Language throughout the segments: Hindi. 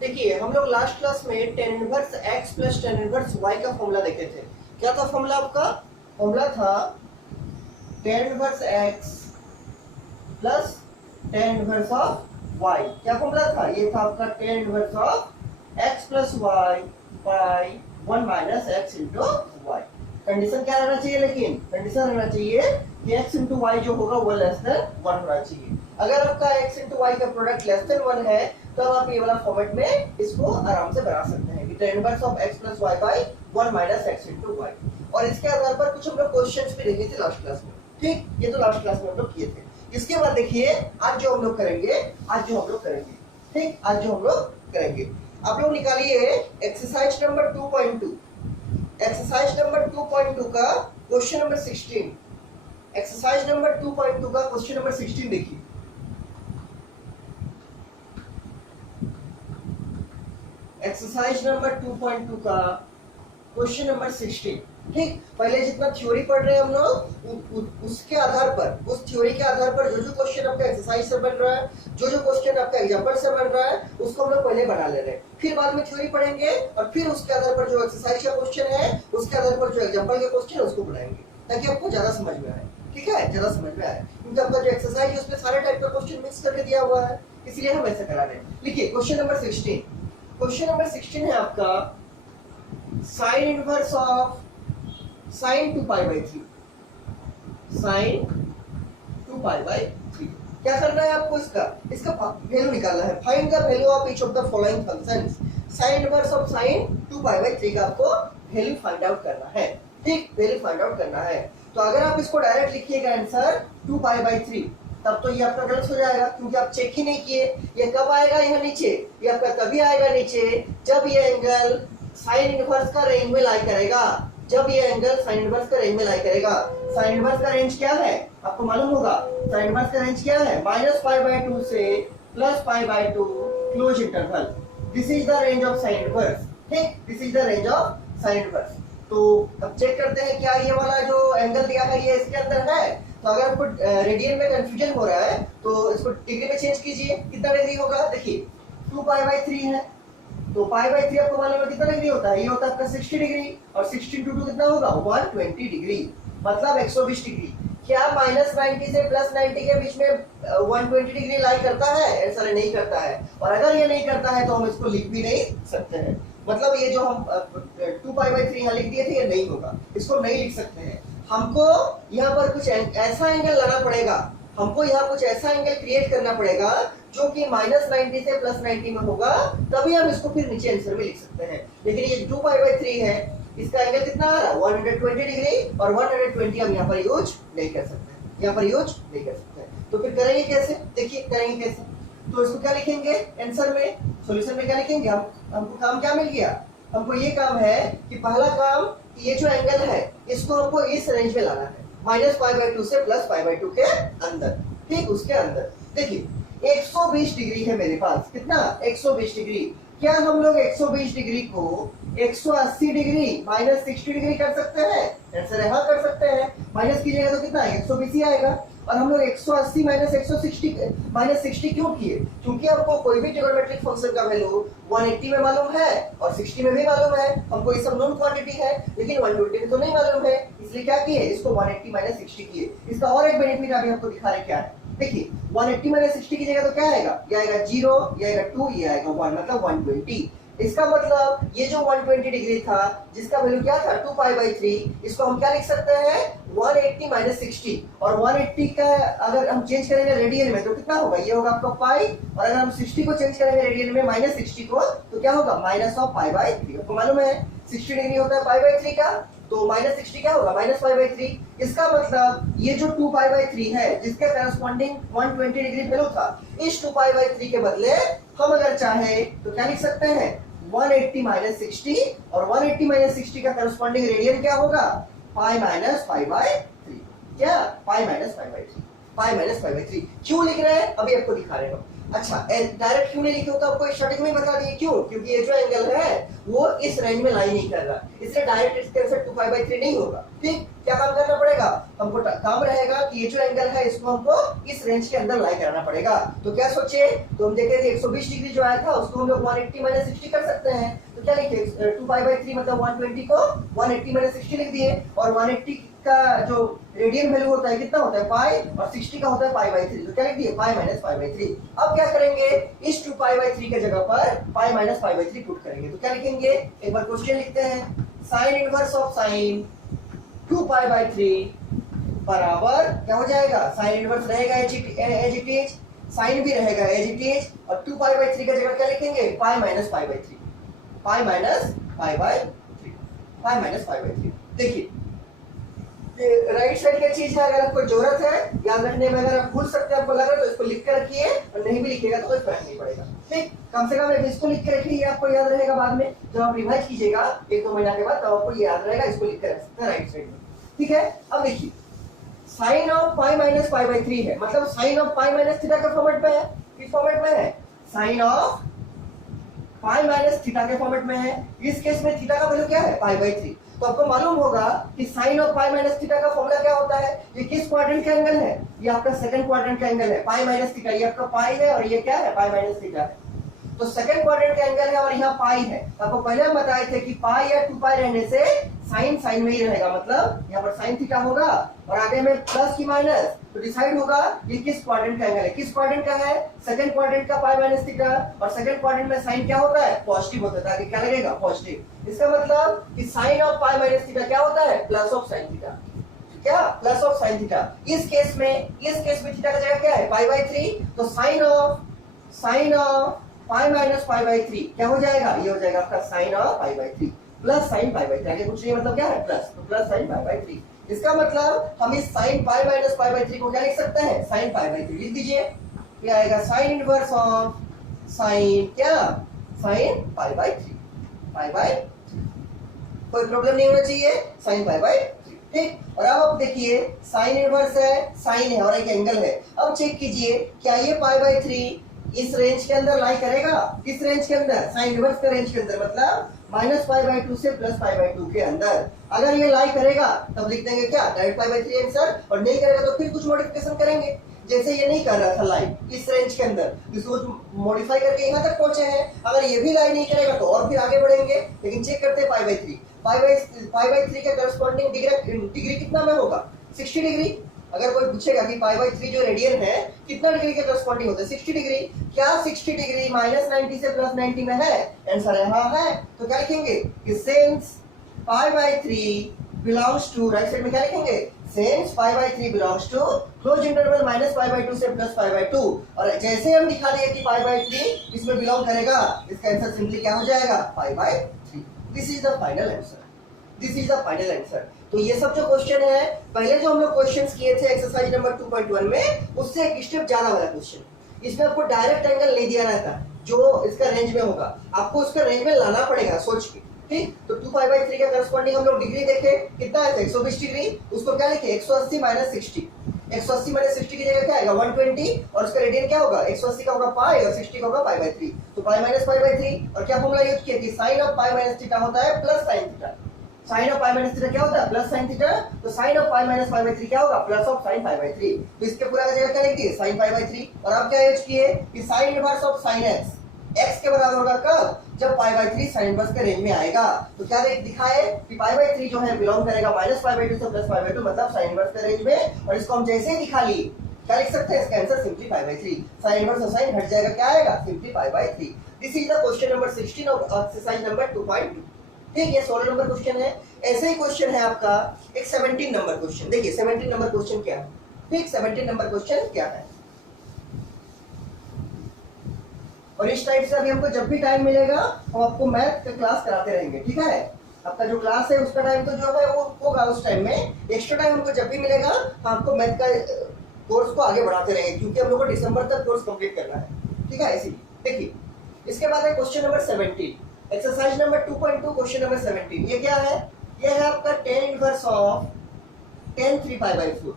देखिए हम लोग लास्ट क्लास में tan inverse x plus tan inverse y का फॉर्मूला देखे थे। क्या था फॉर्मूला आपका? फॉर्मूला था tan inverse x plus tan inverse of y. क्या फॉर्मूला था? ये था आपका tan inverse of x plus y by one minus x into y. Condition क्या रहना चाहिए? लेकिन कंडीशन रहना चाहिए कि x इंटू वाई जो होगा वो लेस देन वन होना चाहिए। अगर आपका x इंटू वाई का प्रोडक्ट लेस देन वन है तो आप ये वाला फॉर्मेट में इसको आराम से बना सकते हैं कि tan inverse of x plus y by one minus x into y. और इसके आधार पर कुछ हम लोग क्वेश्चंस भी देखे थे लास्ट क्लास में। ठीक, ये तो लास्ट क्लास में हम लोग किए थे। इसके बाद देखिए आज जो हम लोग करेंगे, ठीक, आज जो हम लोग करेंगे, आप लोग निकालिए एक्सरसाइज नंबर 2.2। एक्सरसाइज नंबर 2.2 का क्वेश्चन नंबर 16। एक्सरसाइज नंबर 2.2 का क्वेश्चन नंबर 16 देखिए। एक्सरसाइज नंबर 2.2 का क्वेश्चन नंबर 16। ठीक, पहले जितना थ्योरी पढ़ रहे हैं हम लोग उसके आधार पर, उस थ्योरी के आधार पर जो जो क्वेश्चन आपका एक्सरसाइज से बन रहा है, जो जो क्वेश्चन आपका एग्जांपल से बन रहा है, उसको हम लोग पहले बना ले रहे हैं। फिर बाद में थ्योरी पढ़ेंगे और फिर उसके आधार पर जो एक्सरसाइज का क्वेश्चन है उसके आधार पर जो एग्जांपल के क्वेश्चन है उसको बनाएंगे, ताकि आपको ज्यादा समझ में आए। ठीक है, ज्यादा समझ में आए, क्योंकि आपका जो एक्सरसाइज है उसमें सारे टाइप का क्वेश्चन मिक्स करके दिया हुआ है, इसलिए हम ऐसा करा रहे हैं। लिखिए क्वेश्चन नंबर 16। क्वेश्चन नंबर 16 है आपका sine inverse of sine 2 pi by 3। Sine 2 pi by 3 क्या करना है आपको? इसका वैल्यू निकालना है। Find the value of each of the following functions. Sine inverse of sine 2 pi by 3 का आपको वैल्यू फाइंड आउट करना है। ठीक, वैल्यू फाइंड आउट करना है। तो अगर आप इसको डायरेक्ट लिखिएगा आंसर 2 पाई बाई 3, तब तो ये आपका गलत हो जाएगा, क्योंकि आप चेक ही नहीं किए। ये कब आएगा यहाँ नीचे? ये आपका तभी आएगा नीचे जब ये एंगल साइन इनवर्स का रेंज में लाई करेगा। जब ये एंगल साइन इनवर्स का रेंज में लाई करेगा। साइन इनवर्स का रेंज क्या है आपको मालूम होगा? साइन इनवर्स का रेंज क्या है? -π/2 से +π/2 close interval. This is the range of sine inverse. ठीक, this is the range of sine inverse. तो अब चेक करते हैं क्या ये वाला जो एंगल दिया है ये इसके अंदर है। तो अगर आपको रेडियन में कंफ्यूजन हो रहा है तो इसको डिग्री में चेंज कीजिए। कितना डिग्री होगा? देखिए 2π/3 है, तो π/3 आपको मालूम है कितना डिग्री होता है? ये होता है आपका 60 डिग्री, और 60 × 2 कितना होगा? 120 डिग्री, मतलब 120 डिग्री। क्या -90 से +90 के बीच में 120 डिग्री लाई करता है? आंसर नहीं करता है। और अगर ये नहीं करता है तो हम इसको लिख भी नहीं सकते हैं। मतलब ये जो हम 2π/3 यहाँ लिख दिए थे ये नहीं होगा, इसको नहीं लिख सकते हैं। हमको यहाँ पर कुछ ऐसा एंगल लाना पड़ेगा, हमको यहाँ कुछ ऐसा एंगल क्रिएट करना पड़ेगा जो कि -90 से +90 में होगा, तभी हम इसको फिर नीचे आंसर में लिख सकते हैं। लेकिन ये 2π/3 है, इसका एंगल कितना आ रहा है? 120 डिग्री, और 120 हम यहाँ पर यूज नहीं कर सकते, यहाँ पर यूज नहीं कर सकते। तो फिर करेंगे कैसे? देखिए करेंगे कैसे। तो इसको क्या लिखेंगे आंसर में, सॉल्यूशन में क्या लिखेंगे? हमको काम क्या मिल गया? हमको ये काम है कि पहला काम ये जो एंगल है इसको हमको इस रेंज में लाना है, -π/2 से +π/2 के अंदर। ठीक, उसके अंदर देखिए 120 डिग्री है मेरे पास। कितना? 120 डिग्री। क्या हम लोग 120 डिग्री को 180 डिग्री -60 डिग्री कर सकते हैं? आंसर है हाँ, कर सकते हैं। माइनस कीजिएगा तो कितना आएगा? 120 ही आएगा। और हम लोग 180 -160 क्यों किए? क्योंकि आपको कोई भी ट्रिगोनोमेट्रिक फंक्शन का वैल्यू 180 में मालूम है और 60 में भी मालूम है। हमको ये सब नोन क्वांटिटी है, लेकिन 120 में तो नहीं मालूम है, इसलिए क्या किए? इसको 180 -60 किए। इसका और एक बेनिफिट अभी आपको दिखा रहे क्या है। देखिए 180 -60 की जगह तो क्या आएगा? ये आएगा 0, ये आएगा 2, ये आएगा 1, मतलब 120। इसका मतलब ये जो 120 डिग्री था जिसका वैल्यू क्या था? 2π/3, इसको हम क्या लिख सकते हैं? 180 -60। और 180 का अगर हम चेंज करेंगे रेडियन में तो कितना होगा? ये होगा आपका पाई, और अगर हम 60 को चेंज करेंगे रेडियन में -60 को तो क्या होगा? -π/3। आपको मालूम है 60 डिग्री होता है π/3 का, तो -60 क्या होगा? -π/3। इसका मतलब ये जो 2π/3 है जिसके करस्पॉन्डिंग 120 डिग्री वैल्यू था, इस 2π/3 के बदले हम अगर चाहे तो क्या लिख सकते हैं? 180 -60, और 180 -60 का करस्पॉन्डिंग रेडियन क्या होगा? π-π/3। क्या? π-π/3। क्यों लिख रहे हैं अभी आपको दिखा रहे हो। अच्छा, डायरेक्ट क्यों नहीं लिखे हो तो आपको स्टार्टिंग में बता दिए क्यों? क्योंकि ये जो एंगल है वो इस रेंज में लाई नहीं कर रहा, इसलिए डायरेक्ट इसके आंसर 2π/3 नहीं होगा। ठीक, क्या काम करना पड़ेगा, हमको काम रहेगा कि ये जो एंगल है इसको हमको इस रेंज के अंदर लाई कराना पड़ेगा। तो क्या सोचे, तो हम देखें 120 डिग्री जो आया था उसको हम लोग 180 माइनस 60 कर सकते हैं। तो क्या लिखे 2π/3 मतलब 120 को 180 माइनस 60 लिख दिए, और 180 का जो रेडियन वैल्यू होता है कितना होता है पाई, और 60 का होता है π/3, तो क्या लिख दिए पाई माइनस π/3। अब क्या करेंगे, इस 2π/3 के जगह पर पाई माइनस π/3 पुट करेंगे। तो क्या लिखेंगे, एक बार क्वेश्चन लिखते हैं, साइन इनवर्स ऑफ साइन 2π/3 बराबर क्या हो जाएगा, साइन इनवर्स रहेगा एज इट इज, साइन भी रहेगा एज इट इज, और 2π/3 का जगह क्या लिखेंगे pi minus π/3, pi minus π/3, pi minus π/3। देखिए राइट साइड की चीज है, अगर आपको जरूरत है याद रखने में, अगर आप भूल सकते हैं आपको लग रहा है तो इसको लिख के रखिए, और नहीं भी लिखिएगा तो कोई फर्क नहीं पड़ेगा। ठीक, कम से कम इसको लिख के रखिए, आपको याद रहेगा बाद में जब आप रिवाइज कीजिएगा 1-2 महीना के बाद, तब आपको याद रहेगा, इसको लिख के रख सकते हैं राइट साइड में। ठीक है, अब देखिए साइन ऑफ पाई माइनस π/3 है, मतलब sine of pi minus theta के फॉर्मेट में है, किस फॉर्मेट में है, sine of pi minus theta के फॉर्मेट में है। इस केस में थीटा का वैल्यू क्या है π/3, तो आपको मालूम होगा कि sine of pi minus theta का फॉर्मूला क्या होता है, ये किस क्वाड्रेंट का एंगल है, ये आपका सेकंड क्वाड्रेंट का एंगल है, पाई माइनस थीटा, ये आपका पाई है और ये क्या है पाई माइनस थीटा है, तो सेकंड क्वाड्रेंट का एंगल है और यहाँ पाई है। आपको पहले हम बताए थे कि पाई या 2π रहने से साइन साइन में ही रहेगा, मतलब यहाँ पर साइन थीटा होगा और आगे में प्लस की माइनस, तो डिसाइड होगा ये किस क्वाड्रेंट का एंगल है, किस क्वाड्रेंट का है, सेकंड क्वाड्रेंट का पाई माइनस थीटा, और सेकंड क्वाड्रेंट में साइन क्या होता है पॉजिटिव होता है, आगे क्या लगेगा पॉजिटिव। इसका मतलब कि sine of pi minus theta क्या होता है प्लस ऑफ साइन थीटा, क्या प्लस ऑफ साइन थीटा। इस केस में थीटा का जगह क्या है π/3, तो साइन ऑफ पाई माइनस π/3 क्या हो जाएगा, ये हो जाएगा आपका साइन ऑफ π/3 प्लस साइन π/3, आगे कुछ नहीं मतलब क्या है प्लस, तो प्लस साइन π/3। इसका मतलब हम इस साइन पाई माइनस π/3 को क्या लिख सकते हैं साइन π/3 लिख दीजिए, ये आएगा साइन इनवर्स ऑफ साइन क्या साइन π/3, कोई प्रॉब्लम नहीं होना चाहिए, साइन π/3। ठीक, और अब आप देखिए साइन इनवर्स है, साइन है और एक एंगल है। अब चेक कीजिए क्या ये π/3 इस रेंज के अंदर लाई करेगा, किस रेंज के अंदर, साइन इनवर्स के रेंज के अंदर, मतलब -π/2 से +π/2 के अंदर। अगर ये लाई करेगा तब लिख देंगे क्या डायरेक्ट π/3 आंसर, और नहीं करेगा तो फिर कुछ मॉडिफिकेशन करेंगे। जैसे ये नहीं कर रहा था लाई इस रेंज के अंदर, इसको मॉडिफाई करके यहाँ तक पहुंचे हैं, अगर ये भी लाई नहीं करेगा तो और फिर आगे बढ़ेंगे। लेकिन चेक करते हैं π/3 के करस्पॉन्डिंग डिग्री कितना में होगा 60 डिग्री। अगर कोई पूछेगा कि π/3 जो रेडियन है कितना डिग्री के करस्पॉन्डिंग होता है 60 डिग्री, क्या 60 डिग्री -90 से +90 में है, आंसर है हाँ है। तो क्या लिखेंगे कि since π/3 belongs to, right side में क्या लिखेंगे since π/3 belongs to close interval -π/2 से +π/2, और जैसे हम दिखा दिए कि π/3 इसमें बिलोंग करेगा, इसका आंसर सिंपली क्या हो जाएगा π/3। This is the final answer, this is the final answer. तो ये सब जो क्वेश्चन है, पहले जो हम लोग क्वेश्चंस किए थे एक्सरसाइज नंबर 2.1 में, उससे एक स्टेप ज्यादा वाला क्वेश्चन। इसमें आपको डायरेक्ट एंगल नहीं दिया रहता जो इसका रेंज में होगा, आपको उसका रेंज में लाना पड़ेगा सोच के। ठीक, तो 2π/3 का करस्पॉन्डिंग हम लोग डिग्री देखे कितना है 120 डिग्री, उसको क्या लिखे 180 माइनस 60, 180 माइनस 60 की जगह क्या आएगा 120, और उसका रेडियन क्या होगा 180 का होगा पाई और 60 का होगा π/3, तो पाई माइनस π/3। और क्या फॉर्मूला यूज किया कि sine of pi minus theta होता है plus sine theta, sine of pi minus theta क्या होता है प्लस साइन थीटा, तो साइन ऑफ पाई माइनस π/3 क्या होगा प्लस ऑफ साइन π/3। तो इसके पूरा का जगह क्या लिख दिए साइन π/3, और अब क्या यूज किए कि sign inverse of sign x के बराबर होगा कब, जब π/3 साइन इनवर्स के रेंज में आएगा। तो क्या दिखाए कि π/3 जो है बिलोंग करेगा -π/2 से +π/2, मतलब साइन इनवर्स के रेंज में, और इसको हम जैसे ही दिखा लिए क्या लिख सकते हैं, इसका आंसर सिंपली π/3, साइन इनवर्स और साइन हट जाएगा, क्या आएगा simply π/3। This is the question number 16 of exercise number 2.2। ठीक है, 16 नंबर क्वेश्चन है। ऐसे ही क्वेश्चन है आपका एक 17 नंबर क्वेश्चन। देखिए 17 नंबर क्वेश्चन क्या है, ठीक 17 नंबर क्वेश्चन क्या है, और इस टाइप से अभी हमको जब भी टाइम मिलेगा हम आपको मैथ का क्लास कराते रहेंगे। ठीक है, आपका जो क्लास है उसका टाइम तो जो है वो होगा उस टाइम में, एक्स्ट्रा टाइम हमको जब भी मिलेगा हम आपको मैथ का कोर्स को आगे बढ़ाते रहेंगे, क्योंकि हम लोग को दिसंबर तक कोर्स कंप्लीट करना है। ठीक है, इसीलिए देखिए इसके बाद है question number 17, exercise number 2.2 question number 17। ये क्या है, ये है आपका tan inverse of tan 3π/4,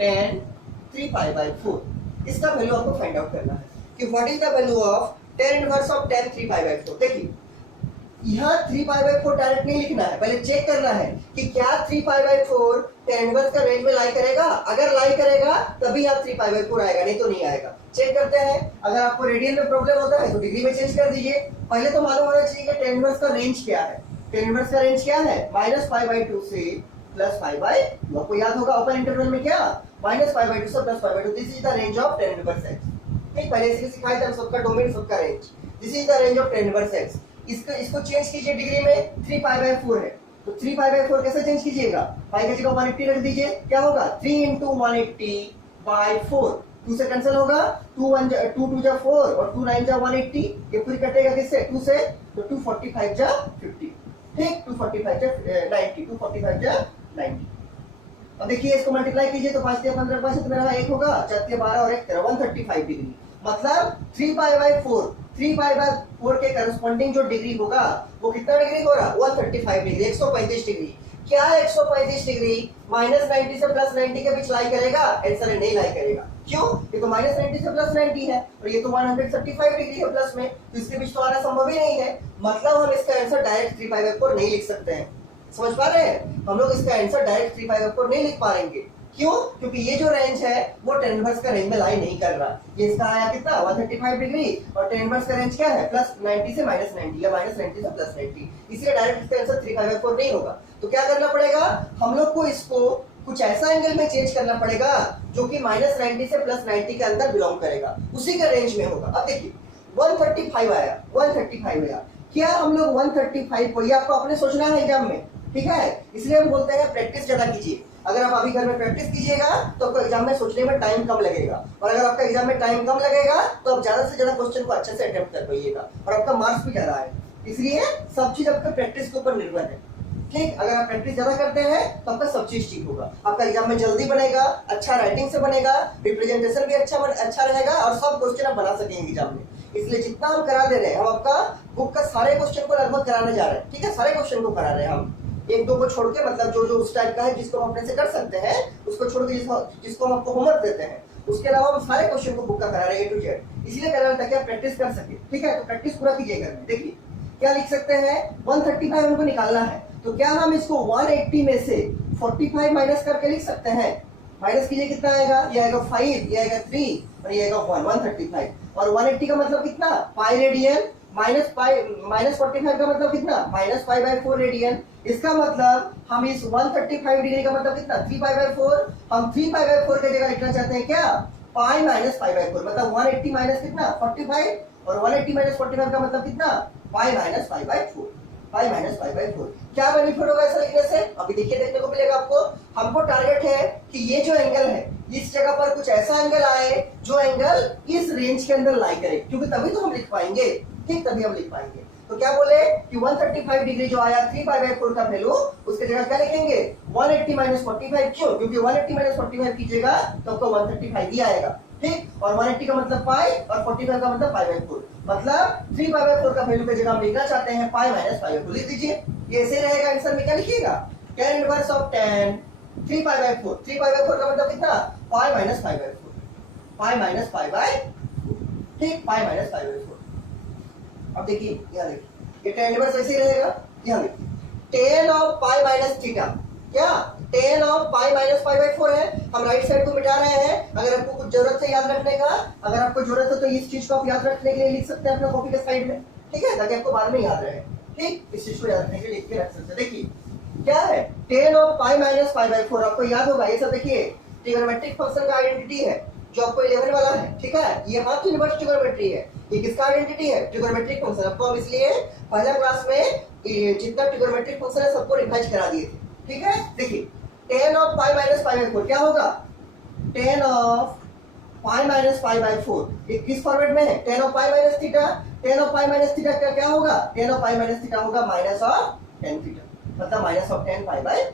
tan 3π/4। इसका वैल्यू आपको फाइंड आउट करना है कि what is the value of tan inverse of tan 3π/4। देखिए यहाँ 3π/4 डायरेक्ट नहीं लिखना है, पहले चेक करना है कि क्या 3π/4 tan इनवर्स का रेंज में लाई करेगा। अगर लाई करेगा तभी यहाँ 3π/4 आएगा, नहीं तो नहीं आएगा। चेक करते हैं। अगर आपको रेडियन में प्रॉब्लम होता है तो डिग्री में चेंज कर दीजिए। पहले तो मालूम होना चाहिए कि tan इनवर्स का रेंज क्या है। tan इनवर्स का रेंज क्या है? -π/2 से +π/2। आपको याद होगा ओपन इंटरवल में क्या, -π/2 से +π/2। This is the range of tan inverse x। ठीक, पहले इसलिए सिखाया था सबका डोमेन, सबका रेंज। This is the range of tan inverse x। इसको चेंज कीजिए डिग्री में। 3π/4 है तो 3π/4 कैसे चेंज कीजिएगा? पाई की जगह 180 रख दीजिए। क्या होगा? 3 × 180/4। 2 से कैंसिल होगा, 2 2 जा 4 और 2 9 जा 180। ये पूरी कटेगा किससे? 2 से, तो 2 45 जा 50। ठीक, 2 45 जा 90, 2 45 जा 90। अब देखिए इसको मल्टीप्लाई कीजिए तो 5 × 15 5 तो मेरा 1 होगा, 4 × 12 और 1 13 135 डिग्री। मतलब 3π/4 के करस्पॉन्डिंग जो डिग्री होगा वो कितना डिग्री हो रहा? 135 डिग्री, 135 डिग्री। क्या 135 डिग्री -90 से +90 के बीच लाई करेगा? आंसर है नहीं लाई करेगा। क्यों? ये तो -90 से +90 है और ये तो 135 डिग्री है प्लस में, तो इसके बीच तो आना संभव ही नहीं है। मतलब हम इसका आंसर डायरेक्ट 3π/4 नहीं लिख सकते हैं। समझ पा रहे हैं? हम लोग इसका आंसर डायरेक्ट 3π/4 नहीं लिख पाएंगे। क्यों? क्योंकि ये जो रेंज है वो tan इनवर्स का रेंज में लाई नहीं कर रहा। ये इसका आया कितना? 135 डिग्री और tan इनवर्स का रेंज क्या है? +90 से -90 या -90 से +90। इसलिए डायरेक्ट इसका आंसर 3π/4 नहीं होगा। तो क्या करना पड़ेगा? हम लोग को इसको कुछ ऐसा एंगल में चेंज करना पड़ेगा जो कि -90 से +90 के अंदर बिलोंग करेगा, उसी का रेंज में होगा। अब देखिए 135 आया, 135 आया। क्या हम लोग 135 को, ये आपको अपने सोचना है एग्जाम में, ठीक है? इसलिए हम बोलते हैं प्रैक्टिस ज्यादा कीजिए। अगर आप अभी घर में प्रैक्टिस कीजिएगा तो आपको एग्जाम में सोचने में टाइम कम लगेगा, और अगर आपका एग्जाम में टाइम कम लगेगा तो आप ज्यादा से ज्यादा क्वेश्चन को अच्छे से अटेम्प्ट कर पाइएगा और आपका मार्क्स भी ज्यादा आए। इसलिए सब चीज आपका प्रैक्टिस के ऊपर निर्भर है। ठीक, अगर आप प्रैक्टिस ज्यादा करते हैं तो आपका सब चीज ठीक होगा। आपका एग्जाम में जल्दी बनेगा, अच्छा राइटिंग से बनेगा, रिप्रेजेंटेशन भी अच्छा रहेगा और सब क्वेश्चन आप बना सकेंगे एग्जाम में। इसलिए जितना हम करा दे रहे हैं, हम आपका बुक का सारे क्वेश्चन को लगभग कराने जा रहे हैं। ठीक है, सारे क्वेश्चन को करा रहे हैं हम, 1-2 को छोड़ के, मतलब जो उस टाइप का है जिसको हम अपने से कर सकते हैं उसको छोड़ के जिसको हम आपको होमवर्क देते हैं, उसके अलावा हम सारे क्वेश्चन को बुक का करा रहे हैं A to Z। इसलिए करा रहे हैं ताकि आप प्रैक्टिस कर सके। ठीक है, तो प्रैक्टिस पूरा कीजिएगा। देखिए क्या लिख सकते हैं, 135 हमको निकालना है, तो क्या हम इसको 180 में से 45 माइनस करके लिख सकते हैं? माइनस कीजिए, कितना आएगा? ये आएगा 5, ये आएगा 3 और ये आएगा 1, 135। और 180 का मतलब कितना? Pi radian. -45 का मतलब कितना? -π/4 रेडियन। इसका मतलब हम इस 135 डिग्री का मतलब कितना? 3π/4। हम 3π/4 की जगह लिखना चाहते हैं क्या? पाई -π/4। मतलब 180 माइनस कितना? 45 और 180 माइनस 45 का मतलब कितना? पाई -π/4। पाई -π/4। क्या बेनिफिट होगा ऐसा लिखने से? अभी देखिए, देखने को मिलेगा आपको। हमको टारगेट है कि ये जो एंगल है इस जगह पर कुछ ऐसा एंगल आए जो एंगल इस रेंज के अंदर लाई करे, क्योंकि तभी तो हम लिख पाएंगे। ठीक, तभी हम लिख पाएंगे। तो क्या बोले कि 135 डिग्री जो आया 3π/4 का वैल्यू, उसके जगह क्या लिखेंगे? 180 - 45। क्यों? क्योंकि 180 - 45 कीजिएगा तो आपको 135 ही आएगा। ठीक, और 180 का मतलब पाई और 45 का मतलब π/4। मतलब 3π/4 का वैल्यू की जगह हम लिखना चाहते हैं पाई -π/4। लिख दीजिए, ये ऐसे रहेगा। आंसर में क्या लिखिएगा? tan inverse of tan 3π/4। 3π/4 का मतलब कितना? पाई -π/4। पाई -π/4। ठीक, पाई -π/4। अब देखिए, यहाँ देखिए, ये tan इनवर्स ऐसे ही रहेगा। यहाँ देखिए, tan of pi minus theta, क्या tan ऑफ पाई -π/4 है। हम राइट साइड को मिटा रहे हैं। अगर आपको कुछ जरूरत है याद रखने का, अगर आपको जरूरत है तो इस चीज को आप याद रखने के लिए लिख सकते हैं अपने कॉपी के साइड में। ठीक है, ताकि आपको बाद में याद रहे। ठीक, इस चीज को याद रखने के लिए लिख के रख सकते हैं। देखिए क्या है, tan ऑफ पाई -π/4 आपको याद होगा। ये सब देखिए ट्रिग्नोमेट्रिक फंक्शन का आइडेंटिटी है जो आपको 11 वाला है। ठीक है, ये हाफ इनवर्स ट्रिग्नोमेट्री है। ये किसका आइडेंटिटी है? Trigonometric function. आपको हम इसलिए पहला क्लास में जितना ट्रिग्नोमेट्रिक फंक्शन है सबको रिवाइज करा दिए थे। ठीक है, देखिए tan ऑफ पाई -π/4 क्या होगा? tan ऑफ पाई -π/4 ये किस फॉर्मेट में है? tan of pi minus theta. tan of pi minus theta क्या होगा? tan of pi minus theta होगा माइनस ऑफ tan थीटा, मतलब माइनस ऑफ tan π/4।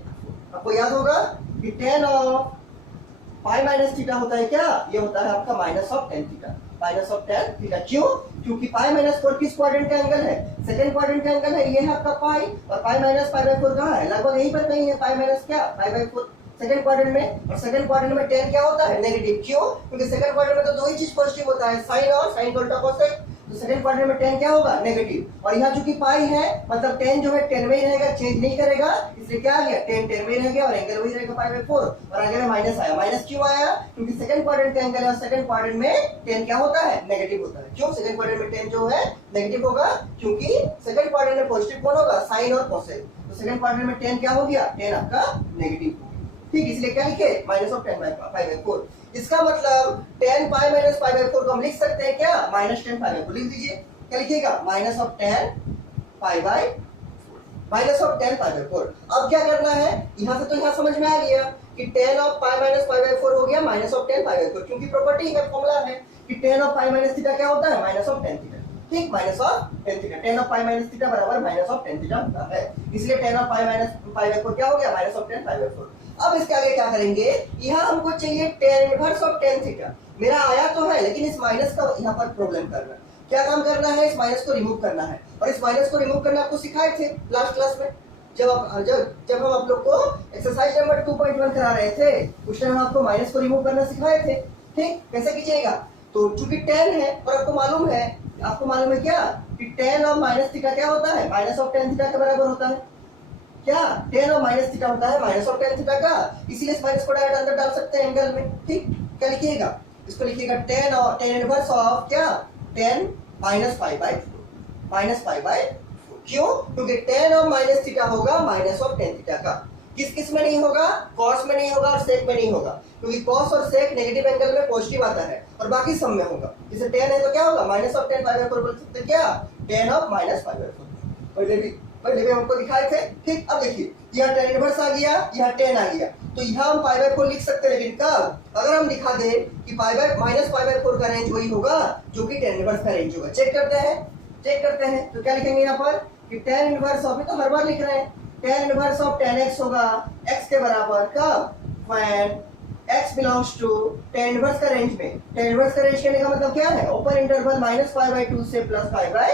आपको याद होगा कि tan of pi minus theta होता है क्या? ये होता है आपका minus of tan theta, minus of tan theta. क्यों? क्योंकि पाई -4 किस क्वाड्रेंट का एंगल है? सेकंड क्वाड्रेंट का एंगल है। ये है आपका पाई, और पाई -π/4 कहाँ है? लगभग यहीं पर कहीं है। पाई माइनस क्या? π/4 सेकंड क्वाड्रेंट में। और सेकंड क्वाड्रेंट में tan क्या होता है? नेगेटिव। क्यों? क्योंकि सेकंड क्वाड्रेंट में तो दो ही चीज पॉजिटिव होता है, साइन और साइन का उल्टा कोसेक। तो सेकंड क्वाड्रेंट में tan क्या होगा नेगेटिव, और यहाँ चूंकि पाई है मतलब tan जो है tan में ही रहेगा, चेंज नहीं करेगा, इसलिए क्या आ गया tan tan में ही रह गया और एंगल वही रहेगा पाई बाय 4, और आगे में माइनस आया। माइनस क्यों आया, क्योंकि सेकंड क्वाड्रेंट का एंगल है और सेकंड क्वाड्रेंट में tan क्या होता है नेगेटिव होता है। क्यों सेकंड क्वाड्रेंट में tan जो है नेगेटिव होगा, क्योंकि सेकंड क्वाड्रेंट में पॉजिटिव कौन होगा साइन और कोसेक, तो सेकंड क्वाड्रेंट में tan क्या हो गया tan आपका नेगेटिव हो गया। ठीक, इसलिए क्या लिखे minus of tan pi by 4। इसका मतलब tan pi minus pi by 4 को हम लिख सकते हैं क्या माइनस tan पाई बाय 4 लिख दीजिए। क्या लिखिएगा minus of tan pi by 4, minus of tan pi by 4। अब क्या करना है, यहां से तो यहां समझ में आ गया कि tan of pi minus pi by 4 हो गया minus of tan pi by 4, क्योंकि प्रॉपर्टी है फॉर्मूला है कि tan of pi minus theta क्या होता है माइनस ऑफ tan थीटा। ठीक, minus of tan theta, tan of pi minus theta बराबर माइनस ऑफ tan थीटा होता है, इसलिए tan of pi minus pi by 4 क्या हो गया minus of tan pi by 4। अब इसके आगे क्या करेंगे, यहाँ हमको चाहिए tan inverse of tan theta, मेरा आया तो है लेकिन इस माइनस का यहाँ पर प्रॉब्लम करना, क्या काम करना है, इस माइनस को रिमूव करना है, और इस माइनस को रिमूव करना आपको सिखाए थे लास्ट क्लास में जब हम आप लोग को एक्सरसाइज नंबर 2.1 करा रहे थे, उस टाइम आपको माइनस को रिमूव करना सिखाए थे। ठीक, कैसे कीजिएगा, तो चूंकि tan है और आपको मालूम है क्या कि tan ऑफ माइनस थीटा क्या होता है माइनस ऑफ tan थीटा के बराबर होता है, क्या tan ऑफ माइनस थीटा होता है माइनस ऑफ tan थीटा का, इसीलिए इस माइनस को डायरेक्ट अंदर डाल सकते हैं एंगल में। ठीक, क्या लिखिएगा, इसको लिखिएगा tan इनवर्स ऑफ क्या tan minus pi by 4, minus pi by 4। क्यों, क्योंकि tan ऑफ माइनस थीटा होगा माइनस ऑफ tan थीटा का, किस में नहीं होगा, cos में नहीं होगा और sec में नहीं होगा, क्योंकि cos और sec नेगेटिव एंगल में पॉजिटिव आता है और बाकी सब में होगा। जैसे tan है तो क्या होगा minus of tan pi by 4 बोल सकते हैं, क्या tan of minus pi by 4, पहले भी हमको दिखाए थे। ठीक, अब देखिए यहाँ tan इनवर्स आ गया, यहाँ tan आ गया, तो यहाँ हम पाई बाय 4 लिख सकते हैं, लेकिन कब, अगर हम दिखा दें कि pi by minus pi by 4 का रेंज वही होगा जो कि tan इनवर्स का रेंज होगा। चेक करते हैं तो क्या लिखेंगे यहाँ पर कि tan इनवर्स ऑफ, तो हर बार लिख रहे हैं, tan inverse of tan x होगा x के बराबर कब, when x belongs to tan inverse का रेंज में। tan इनवर्स का रेंज कहने का मतलब क्या है, open interval minus pi by 2 से प्लस पाई बाय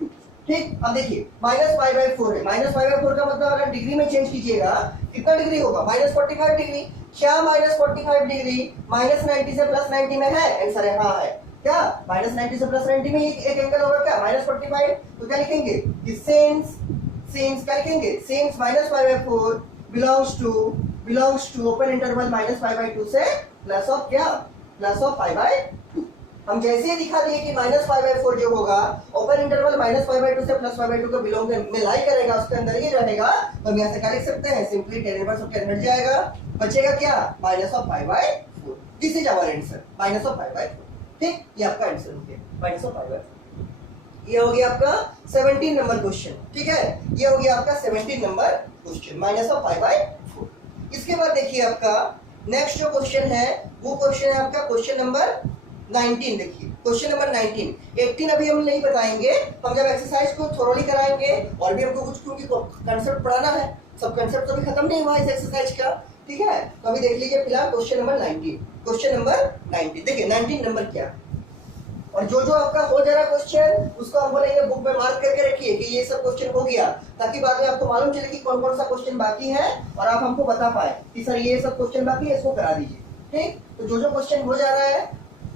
2। ठीक, अब देखिए माइनस पाई बाय 4 है, माइनस पाई बाय 4 का मतलब अगर डिग्री में चेंज कीजिएगा कितना डिग्री होगा माइनस 45 डिग्री। क्या माइनस 45 डिग्री माइनस 90 से प्लस 90 में है, आंसर है हाँ है, क्या माइनस 90 से प्लस 90 में एक एंगल होगा क्या माइनस 45, तो क्या लिखेंगे कि सिंस क्या लिखेंगे, since minus pi by 4 belongs to open interval minus pi by 2 से प्लस ऑफ क्या, प्लस ऑफ पाई बाय 2। हम जैसे ही दिखा दिए कि माइनस पाई बाय 4 जो होगा open interval minus pi by 2 से प्लस पाई बाय 2 को बिलोंग में लाई करेगा, उसके अंदर ही रहेगा, तो हम यहाँ से क्या लिख सकते हैं, simply tan inverse of tan हट जाएगा, बचेगा क्या minus of pi by 4। This is our answer minus of pi by 4। ठीक, ये आपका आंसर हो गया माइनस ऑफ पाई बाय 4। ये हो गया आपका 17 नंबर क्वेश्चन। ठीक है, ये हो गया आपका 17 number question minus of pi by 4। इसके बाद देखिए आपका नेक्स्ट जो क्वेश्चन है वो क्वेश्चन है आपका क्वेश्चन नंबर 19। देखिए क्वेश्चन नंबर 19, 18 अभी हम नहीं बताएंगे, हम जब एक्सरसाइज को थोरोली कराएंगे और भी हमको कुछ क्योंकि कंसेप्ट पढ़ाना है, सब कंसेप्ट तो अभी खत्म नहीं हुआ इस एक्सरसाइज का। ठीक है, तो अभी देख लीजिए फिलहाल क्वेश्चन नंबर 19। क्वेश्चन नंबर 19 देखिए 19 नंबर क्या, और जो आपका हो जा रहा क्वेश्चन उसको हम बोलेंगे बुक में मार्क करके रखिए कि ये सब क्वेश्चन हो गया, ताकि बाद में आपको मालूम चले कि कौन कौन सा क्वेश्चन बाकी है और आप हमको बता पाए कि सर ये सब क्वेश्चन बाकी है, इसको करा दीजिए। ठीक, तो जो क्वेश्चन हो जा रहा है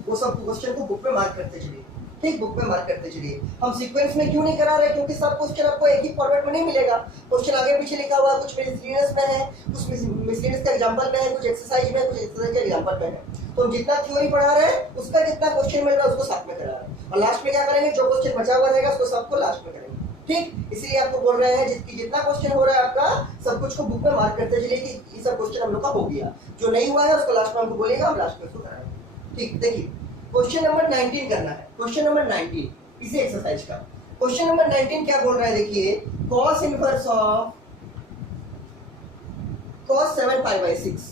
वो सब क्वेश्चन को बुक में मार्क करते चलिए। ठीक, बुक में मार्क करते चलिए। हम सीक्वेंस में क्यों नहीं करा रहे, क्योंकि सब क्वेश्चन आपको एक ही फॉर्मेट में नहीं मिलेगा, क्वेश्चन आगे पीछे लिखा हुआ, कुछ मिसलीनियस में है, कुछ मिसलीनियस का एग्जांपल में है, कुछ एक्सरसाइज में है, कुछ एक्सरसाइज का एग्जांपल में है। तो जितना थ्योरी पढ़ा रहे हैं उसका जितना क्वेश्चन मिल रहा है उसको साथ में करा रहे हैं, और लास्ट में क्या करेंगे, जो क्वेश्चन बचा हुआ रहेगा उसको सबको लास्ट में करेंगे। ठीक, इसीलिए आपको बोल रहे हैं जितना क्वेश्चन हो रहा है आपका सब कुछ को बुक में मार्क करते चलिए कि ये सब क्वेश्चन हम लोग का हो गया, जो नहीं हुआ है उसको लास्ट में हमको बोलेगा, हम लास्ट में उसको कराएंगे। ठीक, देखिए क्वेश्चन नंबर 19 करना है, क्वेश्चन नंबर 19 इसी एक्सरसाइज का। क्वेश्चन नंबर 19 क्या बोल रहा है, देखिए cos inverse of cos 7 pi by 6,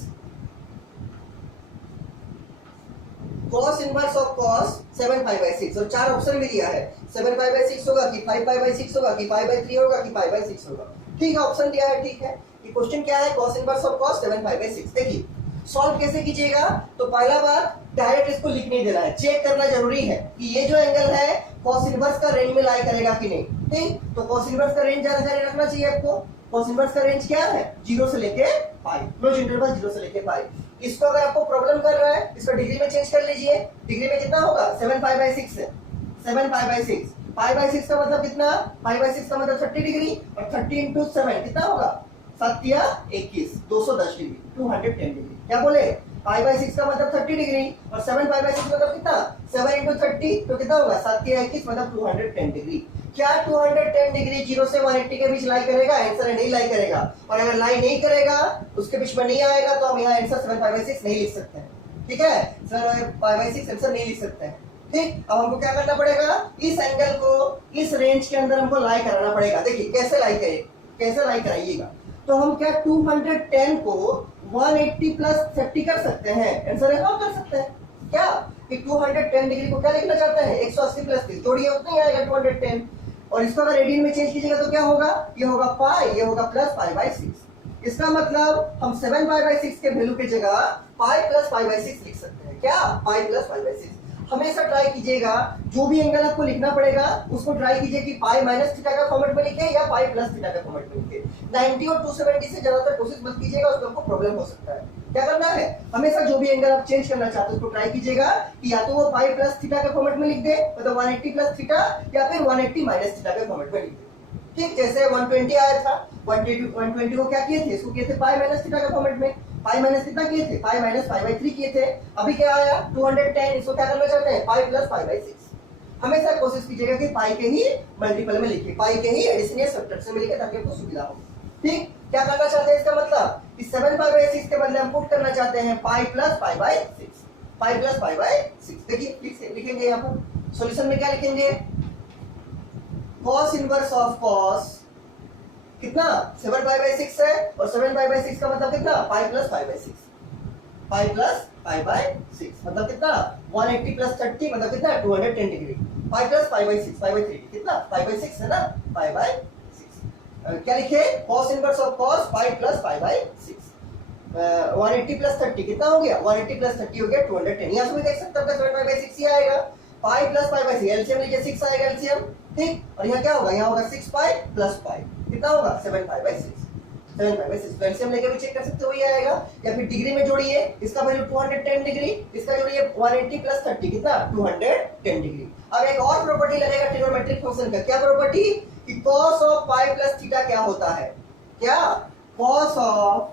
cos inverse of cos 7 pi by 6, और चार ऑप्शन भी दिया है, 7 पाई बाय 6 होगा कि 5 पाई बाय 6 होगा कि पाई बाय 3 होगा कि पाई बाय 6 होगा। ठीक है, ऑप्शन दिया है। ठीक है, ये क्वेश्चन क्या है, cos inverse of cos 7 pi by 6। देखिए सॉल्व कैसे कीजिएगा, तो पहला बात डायरेक्ट इसको लिख नहीं देना है, चेक करना जरूरी है कि ये जो एंगल है cos इनवर्स का रेंज में लाई करेगा कि नहीं। ठीक, तो cos इनवर्स का रेंज जानकारी रखना चाहिए आपको। cos इनवर्स का रेंज क्या है, 0 से लेके पाई, क्लोज इंटरवल 0 से लेके पाई। इसको अगर आपको प्रॉब्लम कर रहा है इसको डिग्री में चेंज कर लीजिए, डिग्री में कितना होगा 7 पाई बाय 6 है, 7 पाई बाई 6, पाई बाई 6 का मतलब कितना, पाई बाई 6 का मतलब 30 डिग्री, और 30 इंटू 7 कितना होगा, 7 या 21, 210 डिग्री, 210 डिग्री। क्या बोले, पाई बाई 6 का मतलब 30 डिग्री, और 7 पाई बाई 6 मतलब कितना, 7 इंटू 30 तो कितना होगा, 7 या 21 मतलब 210 डिग्री। क्या 210 डिग्री 0 से 180 के बीच लाई करेगा, आंसर है नहीं लाई करेगा, और अगर लाई नहीं करेगा, उसके बीच में नहीं आएगा, तो हम यहाँ आंसर 7 पाई बाई 6 नहीं लिख सकते हैं। ठीक है, 7 पाई बाई 6 आंसर नहीं लिख सकते हैं। ठीक, अब हमको क्या करना पड़ेगा, इस एंगल को इस रेंज के अंदर हमको लाई कराना पड़ेगा। देखिए कैसे लाई करें, कैसे लाई कराइएगा, तो हम क्या 210 को 180 प्लस 30 कर सकते हैं, आंसर है हाँ कर सकते हैं। क्या कि 210 डिग्री को क्या लिखना चाहते हैं, 180 प्लस 30 जोड़िए उतना ही आएगा 210, और इसको अगर रेडियन में चेंज कीजिएगा तो क्या होगा, ये होगा पाई, ये होगा प्लस पाई बाई 6। इसका मतलब हम 7 पाई बाई 6 के वैल्यू की जगह पाई प्लस पाई बाई 6 लिख सकते हैं। क्या, पाई प्लस पाई बाई 6। हमेशा ट्राई कीजिएगा, जो भी एंगल आपको लिखना पड़ेगा उसको ट्राई कीजिए कि पाई माइनस थीटा का फॉर्मेट में लिखे या पाई प्लस थीटा का फॉर्मेट में लिखे। 90 और 270 से ज्यादातर कोशिश मत कीजिएगा, उसमें आपको प्रॉब्लम हो सकता है। क्या करना है, हमेशा जो भी एंगल आप चेंज करना चाहते हो उसको ट्राई कीजिएगा कि या तो वो पाई प्लस थीटा का फॉर्मेट में लिख दे, मतलब 180 प्लस थीटा, या फिर 180 माइनस थीटा के फॉर्मेट में लिख दे। ठीक, जैसे 120 आया था, 120 को क्या किए थे, इसको किए थे पाई माइनस थीटा का फॉर्मेट में, पाई माइनस कितना किए थे, पाई माइनस पाई बाई 3 किए थे। अभी क्या आया 210, इसको क्या करना चाहते हैं, पाई प्लस पाई बाई 6। हमेशा कोशिश कीजिएगा कि पाई के ही मल्टीपल में लिखिए, पाई के ही एडिशन या सब्ट्रैक्शन में लिखिए ताकि आपको सुविधा हो। ठीक, क्या करना चाहते हैं, इसका मतलब कि 7 पाई बाई 6 के बदले हम पुट करना चाहते हैं pi plus pi by 6, pi plus pi by 6। देखिए लिखेंगे यहाँ पर सॉल्यूशन में क्या लिखेंगे, cos इनवर्स ऑफ cos कितना 7 पाई बाई 6 है, और 7 पाई बाई 6 का मतलब कितना, pi plus pi by 6, pi plus pi by 6 मतलब कितना 180 प्लस 30 मतलब कितना 210 degree, pi plus pi by 6, pi by 3 कितना पाई बाई 6 है ना, पाई बाई 6। क्या लिखे, cos inverse of cos pi plus pi by 6, 180 plus 30 कितना हो गया, 180 प्लस 30 हो गया 210। यहाँ से भी देख सकते हो 7 पाई बाई 6 ही आएगा, pi plus pi by 6 LCM लीजिए 6 आएगा एलसीएम। ठीक, और यहाँ क्या होगा, यहाँ होगा 6 पाई प्लस पाई कितना होगा 7 पाई बाई 6, 7 पाई बाई 6। एलसीएम लेके भी चेक कर सकते हो, वही आएगा। या फिर डिग्री में जोड़िए, इसका वैल्यू 210 डिग्री, इसका जोड़िए 180 प्लस 30 कितना 210 डिग्री। अब एक और प्रॉपर्टी लगेगा ट्रिग्नोमेट्रिक फंक्शन का, क्या प्रॉपर्टी कि cos of pi plus theta क्या होता है, क्या cos of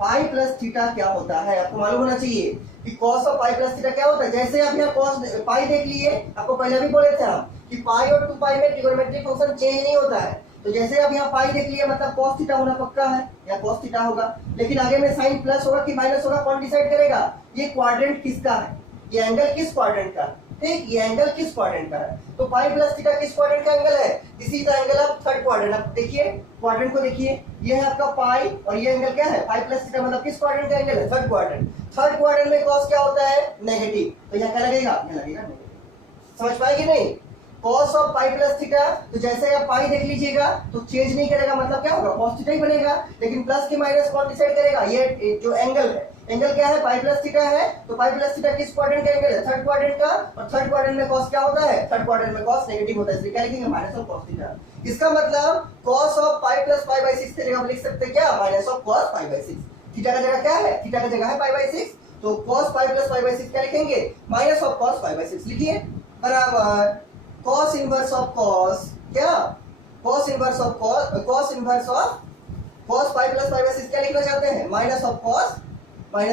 pi plus theta क्या होता है, आपको मालूम होना चाहिए कि cos of pi plus theta क्या होता है। जैसे आप यहाँ cos पाई देख लिए, आपको पहले भी बोले थे हम कि पाई और 2 पाई में ट्रिग्नोमेट्रिक फंक्शन चेंज नहीं होता है। तो जैसे आप यहाँ पाई देख लिए मतलब cos थीटा होना पक्का है, या cos थीटा होगा, लेकिन आगे में साइन प्लस होगा कि माइनस होगा, कौन डिसाइड करेगा, ये क्वाड्रेंट किसका है, ये एंगल किस क्वाड्रेंट का। ठीक, ये एंगल किस क्वाड्रेंट का है, तो पाई प्लस थीटा किस क्वाड्रेंट का एंगल है, this is the angle of third quadrant. आप देखिए क्वाड्रेंट को देखिए, ये है आपका पाई और ये एंगल क्या है, पाई प्लस थीटा मतलब किस क्वाड्रेंट का एंगल है, थर्ड क्वाड्रेंट। थर्ड क्वाड्रेंट में cos क्या होता है, नेगेटिव, तो यहाँ क्या लगेगा, यहाँ लगेगा नेगेटिव। समझ पाएगी नहीं, cos of pi plus theta, तो जैसे आप पाई देख लीजिएगा तो चेंज नहीं करेगा, मतलब क्या होगा cos थीटा ही बनेगा, लेकिन प्लस की माइनस कौन डिसाइड करेगा, ये जो एंगल है, एंगल क्या है, पाई प्लस थीटा है, तो पाई प्लस थीटा किस क्वाड्रेंट का एंगल है, थर्ड क्वाड्रेंट का, और थर्ड क्वाड्रेंट में cos क्या होता है, थर्ड क्वाड्रेंट में cos नेगेटिव होता है, इसलिए क्या लिखेंगे माइनस ऑफ cos थीटा। इसका मतलब cos of pi plus pi by 6 की जगह आप लिख सकते हैं क्या, minus of cos pi by 6। Theta का जगह क्या है, थीटा का जगह है पाई बाई 6, तो cos pi plus pi by 6 क्या लिखेंगे, minus of cos pi by 6 लिखिए, बराबर cos इनवर्स ऑफ cos, क्या cos inverse of cos inverse of cos pi plus pi by 6 क्या लिखना चाहते हैं, minus of cos pi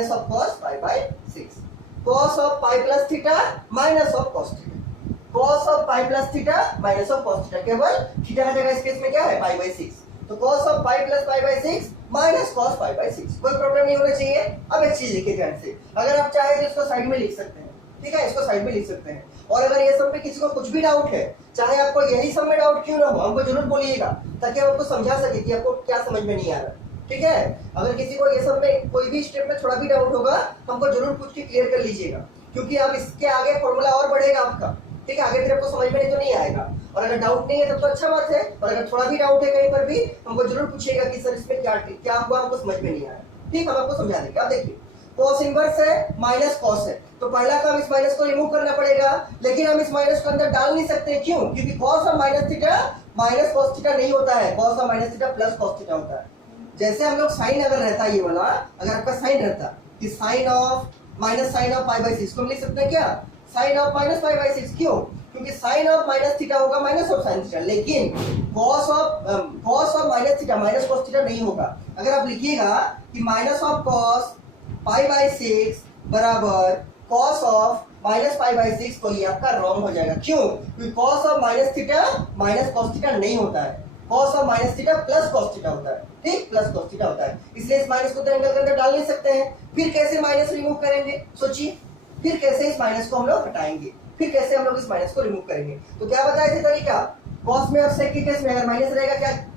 by 6, cos of pi plus theta minus of cos theta, cos of pi plus theta minus of cos theta, केवल थीटा का जगह इस केस में क्या है पाई बाई 6, तो cos of pi plus pi by 6 minus cos pi by 6, कोई प्रॉब्लम नहीं होना चाहिए। अब एक चीज लिखिए ध्यान से, अगर आप चाहे तो इसको साइड में लिख सकते हैं, ठीक है, इसको साइड में लिख सकते हैं। और अगर ये सब में किसी को कुछ भी डाउट है, चाहे आपको यही सब में डाउट क्यों ना हो, हमको जरूर बोलिएगा ताकि हम आपको समझा सके कि आपको क्या समझ में नहीं आ रहा। ठीक है, अगर किसी को ये सब में कोई भी स्टेप में थोड़ा भी डाउट होगा, हमको जरूर पूछ के क्लियर कर लीजिएगा, क्योंकि अब इसके आगे फॉर्मूला और बढ़ेगा आपका। ठीक है, आगे फिर आपको समझ में नहीं तो नहीं आएगा, और अगर डाउट नहीं है तब तो अच्छा बात है, और अगर थोड़ा भी डाउट है कहीं पर भी हमको जरूर पूछिएगा कि सर इसमें क्या हुआ, हमको समझ में नहीं आया। ठीक, हम आपको समझा देंगे। अब देखिए cos इनवर्स है माइनस cos है, तो पहला काम इस माइनस को रिमूव करना पड़ेगा, लेकिन हम इस माइनस को अंदर डाल नहीं सकते, क्यों, क्योंकि cos of minus theta minus cos theta नहीं होता है, cos of minus theta plus cos theta होता है। जैसे हम लोग साइन अगर रहता ये वाला, अगर आपका साइन रहता कि sine of minus sine of pi by 6 को हम लिख सकते हैं क्या, sine of minus pi by 6। क्यों? क्योंकि साइन ऑफ माइनस थीटा होगा माइनस ऑफ साइन थीटा, लेकिन cos of minus theta minus cos theta नहीं होगा। अगर आप लिखिएगा कि minus of cos pi by 6 बराबर cos of minus pi by 6, तो ये आपका रॉन्ग हो जाएगा। क्यों? क्योंकि cos of minus theta minus cos theta नहीं होता है, cos of minus theta plus cos theta होता है। ठीक, प्लस कॉस थीटा होता है, इसलिए इस माइनस को तो एंगल के अंदर डाल नहीं सकते हैं। फिर कैसे माइनस रिमूव करेंगे सोचिए, फिर कैसे इस माइनस को हम लोग हटाएंगे, फिर कैसे हम लोग इस माइनस को रिमूव करेंगे। तो क्या बताया था तरीका, कॉस में और सेक के केस में अगर माइनस रहेगा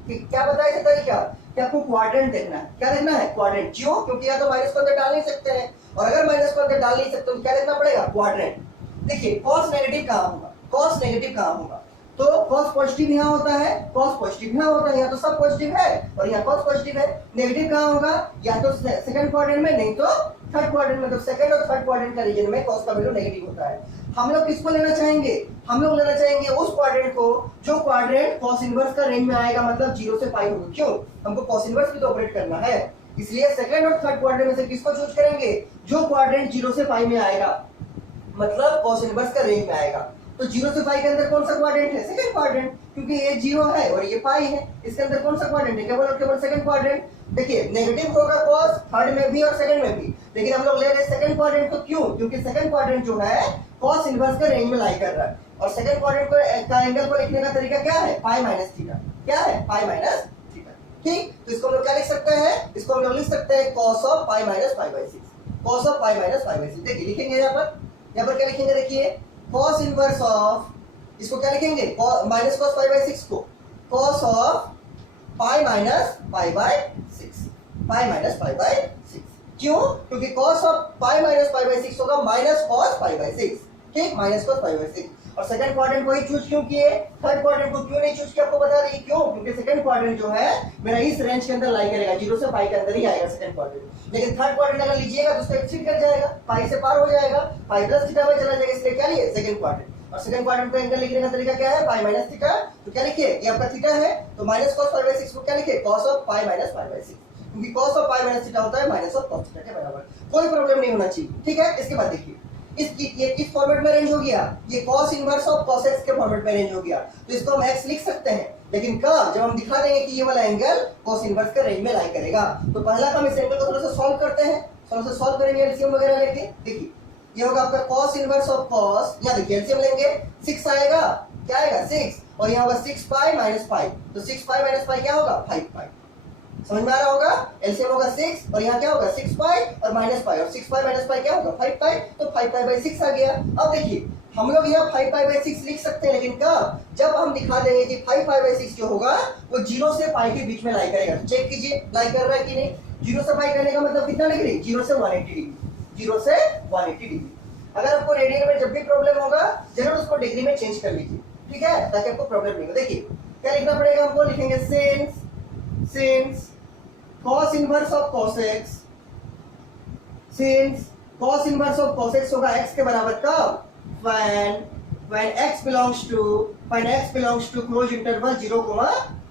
क्या बताया था तरीका कि आपको क्वाड्रेंट देखना है। क्या देखना है? क्वाड्रेंट। क्यों? क्योंकि या तो माइनस को अंदर डाल नहीं सकते हैं, और अगर माइनस को अंदर डाल नहीं सकते तो क्या देखना पड़ेगा? क्वाड्रेंट। देखिए कॉस नेगेटिव कहां होगा, कॉस नेगेटिव कहां होगा, तो cos पॉजिटिव यहाँ होता है, cos पॉजिटिव यहाँ होता है, यहाँ तो सब पॉजिटिव है और यहाँ cos पॉजिटिव है। नेगेटिव कहाँ होगा? या तो सेकंड क्वाड्रेंट में, नहीं तो थर्ड क्वाड्रेंट में। तो सेकंड और थर्ड क्वाड्रेंट का रीजन में cos का वैल्यू नेगेटिव होता है। हम लोग किसको लेना चाहेंगे? हम लोग लेना चाहेंगे उस क्वाड्रेंट को जो क्वाड्रेंट cos इनवर्स का रेंज में आएगा, मतलब 0 से पाई होगा। क्यों? हमको cos इनवर्स भी तो ऑपरेट करना है, इसलिए सेकंड और थर्ड क्वाड्रेंट में से किसको चूज करेंगे? जो क्वाड्रेंट 0 से पाई में आएगा, मतलब cos इनवर्स का रेंज में आएगा। तो 0 से पाई के अंदर कौन सा क्वाड्रेंट है? सेकंड क्वाड्रेंट, क्योंकि ये 0 है और ये पाई है, इसके अंदर कौन सा क्वाड्रेंट है? केवल और केवल सेकंड क्वाड्रेंट। देखिए नेगेटिव होगा cos थर्ड में भी और सेकंड में भी, लेकिन हम लोग ले रहे हैं सेकंड क्वाड्रेंट को। क्यों? क्योंकि सेकंड क्वाड्रेंट जो है cos इनवर्स का रेंज में लाई कर रहा है, और सेकंड क्वाड्रेंट का एंगल को लिखने का तरीका क्या है? पाई माइनस थीटा। क्या है? पाई माइनस थीटा। ठीक, तो इसको हम लोग क्या लिख सकते हैं? इसको हम लोग लिख सकते हैं cos of pi minus pi by 6, cos of pi minus pi by 6। देखिए लिखेंगे यहाँ पर क्या लिखेंगे? देखिए cos इनवर्स ऑफ, इसको क्या लिखेंगे? माइनस कॉस पाई बाई 6 को cos of pi minus pi by 6, pi minus pi by 6। क्यों? क्योंकि cos of pi minus pi by 6 होगा माइनस कॉस पाई बाई 6। ठीक, माइनस कॉस पाई बाई 6। और सेकंड क्वाड्रेंट को ही चूज क्यों किए? थर्ड क्वाड्रेंट को क्यों नहीं चूज किया आपको बता रही। क्यों? क्योंकि सेकंड क्वाड्रेंट जो है मेरा इस रेंज के अंदर लाई करेगा, 0 से पाई के अंदर ही आएगा सेकंड क्वाड्रेंट। लेकिन थर्ड क्वाड्रेंट अगर लीजिएगा तो उसको एक्सीड कर जाएगा, पाई से पार हो जाएगा, पाई प्लस थीटा में चला जाएगा, इसलिए क्या लिए? Second quadrant. और सेकंड क्वाड्रेंट को एंगल लिखने का तरीका क्या है? पाई माइनस थीटा। तो क्या लिखिए? ये आपका थीटा है, तो माइनस cos पाई बाई 6 को क्या लिखिए? cos of pi minus pi by 6, क्योंकि cos of pi minus theta होता है माइनस ऑफ cos थीटा के बराबर। कोई प्रॉब्लम नहीं होना चाहिए। ठीक है, इसके बाद देखिए ये किस फॉर्मेट में रेंज हो गया? ये cos inverse of cos x के फॉर्मेट में रेंज हो गया। तो इसको हम x लिख सकते हैं, लेकिन कब? जब हम दिखा देंगे कि ये वाला एंगल cos इनवर्स के रेंज में लाई करेगा। तो पहला हम इस एंगल को थोड़ा सा सॉल्व करते हैं, थोड़ा सा सॉल्व करेंगे एलसीएम वगैरह लेके। देखिए ये होगा आपका cos इनवर्स ऑफ cos, या देखिए एलसीएम लेंगे 6 आएगा, क्या आएगा? 6, और यहाँ होगा 6 पाई माइनस पाई, तो 6 पाई माइनस पाई क्या होगा? 5 पाई। समझ में आ रहा होगा? एलसीएम होगा 6 और यहाँ क्या होगा? 6 पाई और माइनस पाई, और 6 पाई माइनस पाई क्या होगा? 5 पाई, तो 5 पाई बाई 6 आ गया। अब देखिए हम लोग यहाँ 5 पाई बाई 6 लिख सकते हैं, लेकिन कब? जब हम दिखा देंगे कि 5 पाई बाई 6 जो होगा वो 0 से पाई के बीच में लाई करेगा। तो चेक कीजिए लाई कर रहा है कि नहीं। 0 से पाई करने का मतलब कितना डिग्री? 0 से 180 डिग्री, 0 से 180 डिग्री। अगर आपको रेडियन में जब भी प्रॉब्लम होगा जरूर उसको डिग्री में चेंज कर लीजिए, ठीक है, ताकि आपको प्रॉब्लम नहीं हो। देखिए क्या लिखना पड़ेगा हमको? लिखेंगे since cos inverse of cos x, since cos inverse of cos x होगा x के बराबर कब? when x belongs to close interval 0,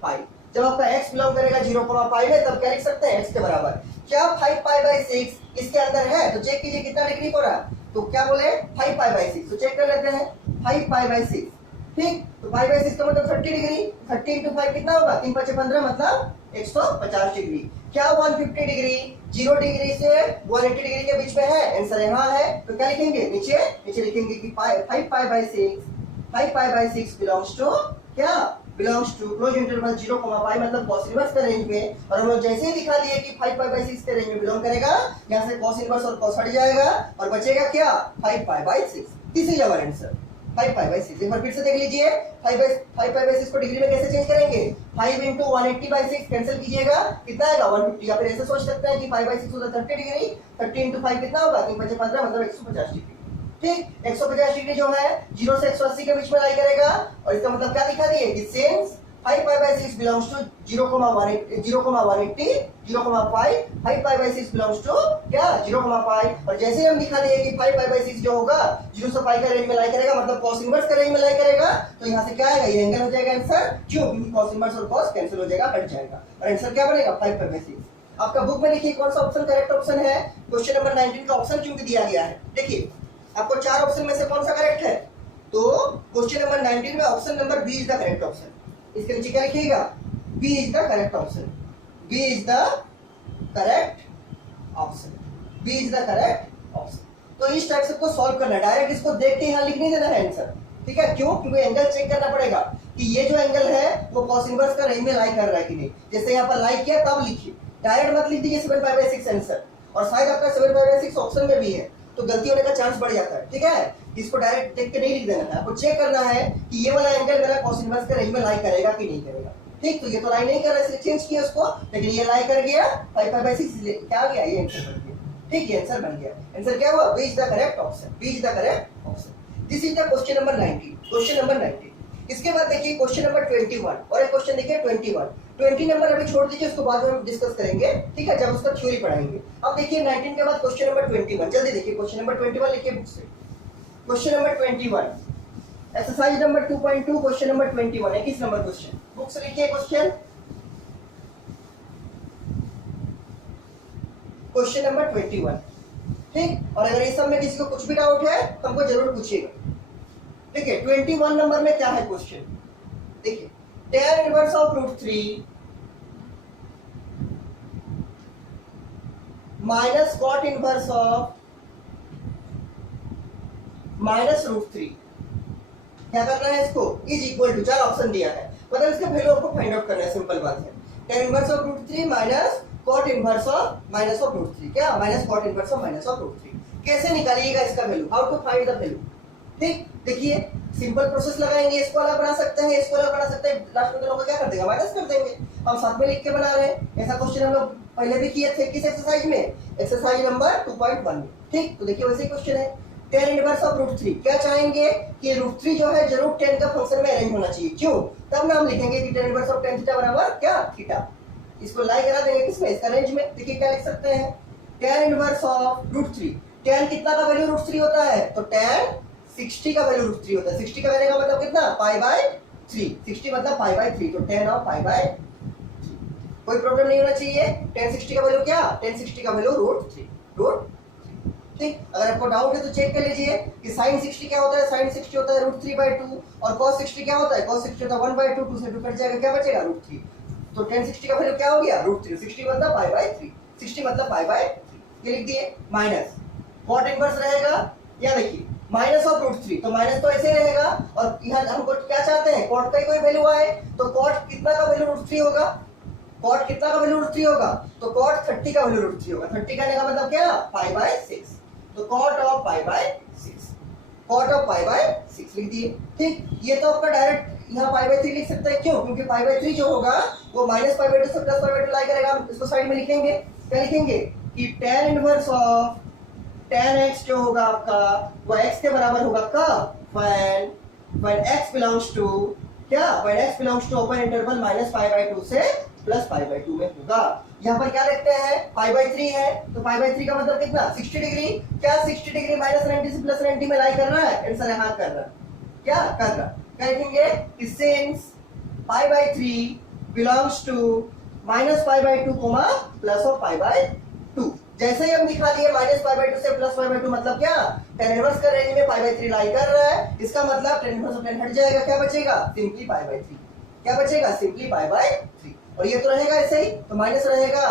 पाई। जब आपका x बिलोंग करेगा 0, पाई में, तब क्या लिख सकते हैं? x के बराबर क्या 5 पाई बाई 6 इसके अंदर है, तो चेक कीजिए कितना डिग्री हो रहा है। तो क्या बोले? 5 पाई बाई 6, तो चेक कर लेते हैं 5 पाई बाई 6। ठीक, तो पाई बाई 6 का मतलब 30 डिग्री, 30 into 5 कितना होगा? 3 5 15, मतलब 150 डिग्री। क्या 150 डिग्री 0 डिग्री से 180 डिग्री के बीच में है? आंसर यहाँ है। तो क्या लिखेंगे? नीचे लिखेंगे कि 5 पाई बाई 6 बिलोंग्स टू क्या? Belongs to close interval 0, pi, मतलब cos इनवर्स के रेंज में। और हम लोग जैसे ही दिखा दिए कि 5 पाई बाई 6 के रेंज में बिलोंग करेगा, यहाँ से cos इनवर्स और cos हट जाएगा और बचेगा क्या? 5 pi by 6। This is our answer, 5 pi by 6। एक बार फिर से देख लीजिए 5 पाई बाई 6 को डिग्री में कैसे चेंज करेंगे? 5 into 180 बाई 6 कैंसिल कीजिएगा, कितना आएगा? 150। या फिर ऐसे सोच सकते हैं कि 5 बाई 6 होता 30 डिग्री, 30 into 5 कितना होगा? 3 5 15, मतलब 150 डिग्री। ठीक, 150 डिग्री जो है 0 से 180 के बीच में लाई करेगा। और इसका मतलब क्या दिखा दिए कि since 5 pi by 6 belongs to 0, 180, 5 pi by 6 belongs to क्या? 0, पाई। और जैसे हम दिखा दिए कि 5 पाई बाई 6 जो होगा 0 से पाई का रेंज में लाई करेगा, मतलब cos इनवर्स का रेंज में लाई करेगा, तो यहाँ से क्या आएगा? ये एंगल हो जाएगा आंसर। क्यों? क्योंकि cos इनवर्स और cos कैंसिल हो जाएगा, हट जाएगा, और आंसर क्या बनेगा? 5 पाई बाई 6। आपका बुक में देखिए कौन सा ऑप्शन करेक्ट ऑप्शन है। क्वेश्चन नंबर 19 का ऑप्शन क्यों दिया गया है। देखिए आपको 4 ऑप्शन में से कौन सा करेक्ट है? तो क्वेश्चन नंबर 19 में option number B is the correct option. इसके नीचे क्या लिखिएगा? B is the correct option. B is the correct option. B is the correct option. तो इस टाइप से को सॉल्व करना है, डायरेक्ट इसको देख के यहाँ लिख नहीं देना है आंसर, ठीक है? क्यों? क्योंकि एंगल चेक करना पड़ेगा कि ये जो एंगल है वो cos इनवर्स का रेंज में लाई कर रहा है कि नहीं। जैसे यहाँ पर लाई किया तब लिखिए, डायरेक्ट मत लिख दीजिए 7/6 आंसर। और शायद आपका 7/6 ऑप्शन में भी है तो गलती होने का चांस बढ़ जाता है, ठीक है? इसको डायरेक्ट देख के नहीं लिख देना है, आपको चेक करना है कि ये वाला एंगल मेरा cos इनवर्स का रेंज में लाई करेगा कि नहीं करेगा। ठीक, तो ये तो लाई नहीं कर रहा है इसलिए चेंज किया उसको, लेकिन ये लाई कर गया 5/6 क्या आ गया? ये आंसर बन गया। ठीक, ये आंसर बन गया। आंसर क्या हुआ? B is the correct option. B is the correct option. This is the question number 19। Question number 19। इसके बाद देखिए क्वेश्चन नंबर 21 और एक क्वेश्चन देखिए 21। 20 नंबर अभी छोड़ दीजिए, उसको बाद में हम डिस्कस करेंगे, ठीक है, जब उसका थ्योरी पढ़ाएंगे। अब देखिए 19 के बाद क्वेश्चन नंबर 21, जल्दी देखिए क्वेश्चन नंबर 21 लिखिए बुक से। Question number 21 exercise number 2.2 question number 21 21 number question. Book से लिखिए क्वेश्चन नंबर 21। ठीक, और अगर इस सब में किसी को कुछ भी डाउट है तो हमको जरूर पूछिएगा। ठीक है, 21 नंबर में क्या है क्वेश्चन? देखिए tan inverse of √3 minus cot inverse of minus √3 क्या करना है इसको? इज इक्वल टू, 4 ऑप्शन दिया है, मतलब इसका वैल्यू आपको फाइंड आउट करना है, सिंपल बात है। tan inverse of √3 minus cot inverse of minus of √3, क्या? Minus cot inverse of minus of √3। कैसे निकालिएगा इसका value? How to find the value? ठीक, देखिए सिंपल प्रोसेस लगाएंगे, इसको अलग बना सकते हैं, इसको अलग बना सकते हैं, लास्ट में लोग क्या कर देगा? माइनस कर देंगे। हम साथ में लिख के बना रहे हैं, ऐसा क्वेश्चन हम लोग पहले भी किए थे किस एक्सरसाइज में? एक्सरसाइज नंबर 2.1 में। ठीक, तो देखिए वैसे क्वेश्चन है tan इनवर्स ऑफ √3। क्या चाहेंगे कि √3 जो है जरूर tan का फंक्शन में अरेंज होना चाहिए। क्यों? तब ना हम लिखेंगे कि tan inverse of tan theta बराबर क्या? थीटा। इसको लाई करा देंगे किसमें? इसका रेंज में। देखिए क्या लिख सकते हैं? tan inverse of √3। tan कितना का वैल्यू √3 होता है? तो tan 60 का वैल्यू √3 होता है। 60 का वैल्यू का मतलब कितना? π/3। 60 मतलब π/3, तो tan ऑफ π/3। कोई प्रॉब्लम नहीं होना चाहिए। tan 60 का वैल्यू क्या? tan 60 का वैल्यू √3। ठीक, अगर आपको डाउट है तो चेक कर लीजिए कि sin 60 क्या होता है? sin 60 होता है √3/2 और cos 60 क्या होता है? cos 60 होता है 1/2, 2 से 2 कट जाएगा, क्या बचेगा? √3। तो tan 60 का वैल्यू क्या हो गया? √3। 60 मतलब π/3, 60 मतलब π/3। ये लिख दिए। माइनस cot इनवर्स रहेगा, या देखिए माइनस ऑफ √3, तो माइनस तो ऐसे ही रहेगा, और यहाँ हमको क्या चाहते हैं? cot का ही कोई वैल्यू आए, तो cot कितना का वैल्यू √3 होगा? cot कितना का वैल्यू √3 होगा? तो cot 30 का वैल्यू √3 होगा। 30 का का मतलब क्या? π/6, तो cot ऑफ π/6, cot ऑफ π/6 लिख दिए। ठीक, ये तो आपका डायरेक्ट यहाँ π/3 लिख सकते हैं। क्यों? क्योंकि π/3 जो होगा वो माइनस π/2 से प्लस π/2 लाई करेगा। हम इसको साइड में लिखेंगे, क्या लिखेंगे कि tan inverse of tan x जो होगा आपका वो x के बराबर होगा कब? when x belongs to क्या? when x belongs to open interval minus π/2 से प्लस π/2 में होगा। यहाँ पर क्या देखते हैं? π/3 है, तो π/3 का मतलब कितना? 60 डिग्री। क्या 60 डिग्री माइनस 90 से प्लस 90 में लाई कर रहा है? आंसर यहाँ कर रहा है, क्या कर रहा है? क्या लिखेंगे कि since π/3 belongs to minus π/2 plus of π/2। जैसे ही हम दिखा दिए माइनस π/2 से प्लस π/2 मतलब क्या? tan इनवर्स का रेंज में π/3 लाई कर रहा है, इसका मतलब tan इनवर्स ऑफ tan हट जाएगा, क्या बचेगा? सिंपली π/3। क्या बचेगा? सिंपली π/3। और ये तो रहेगा ऐसे ही, तो माइनस रहेगा,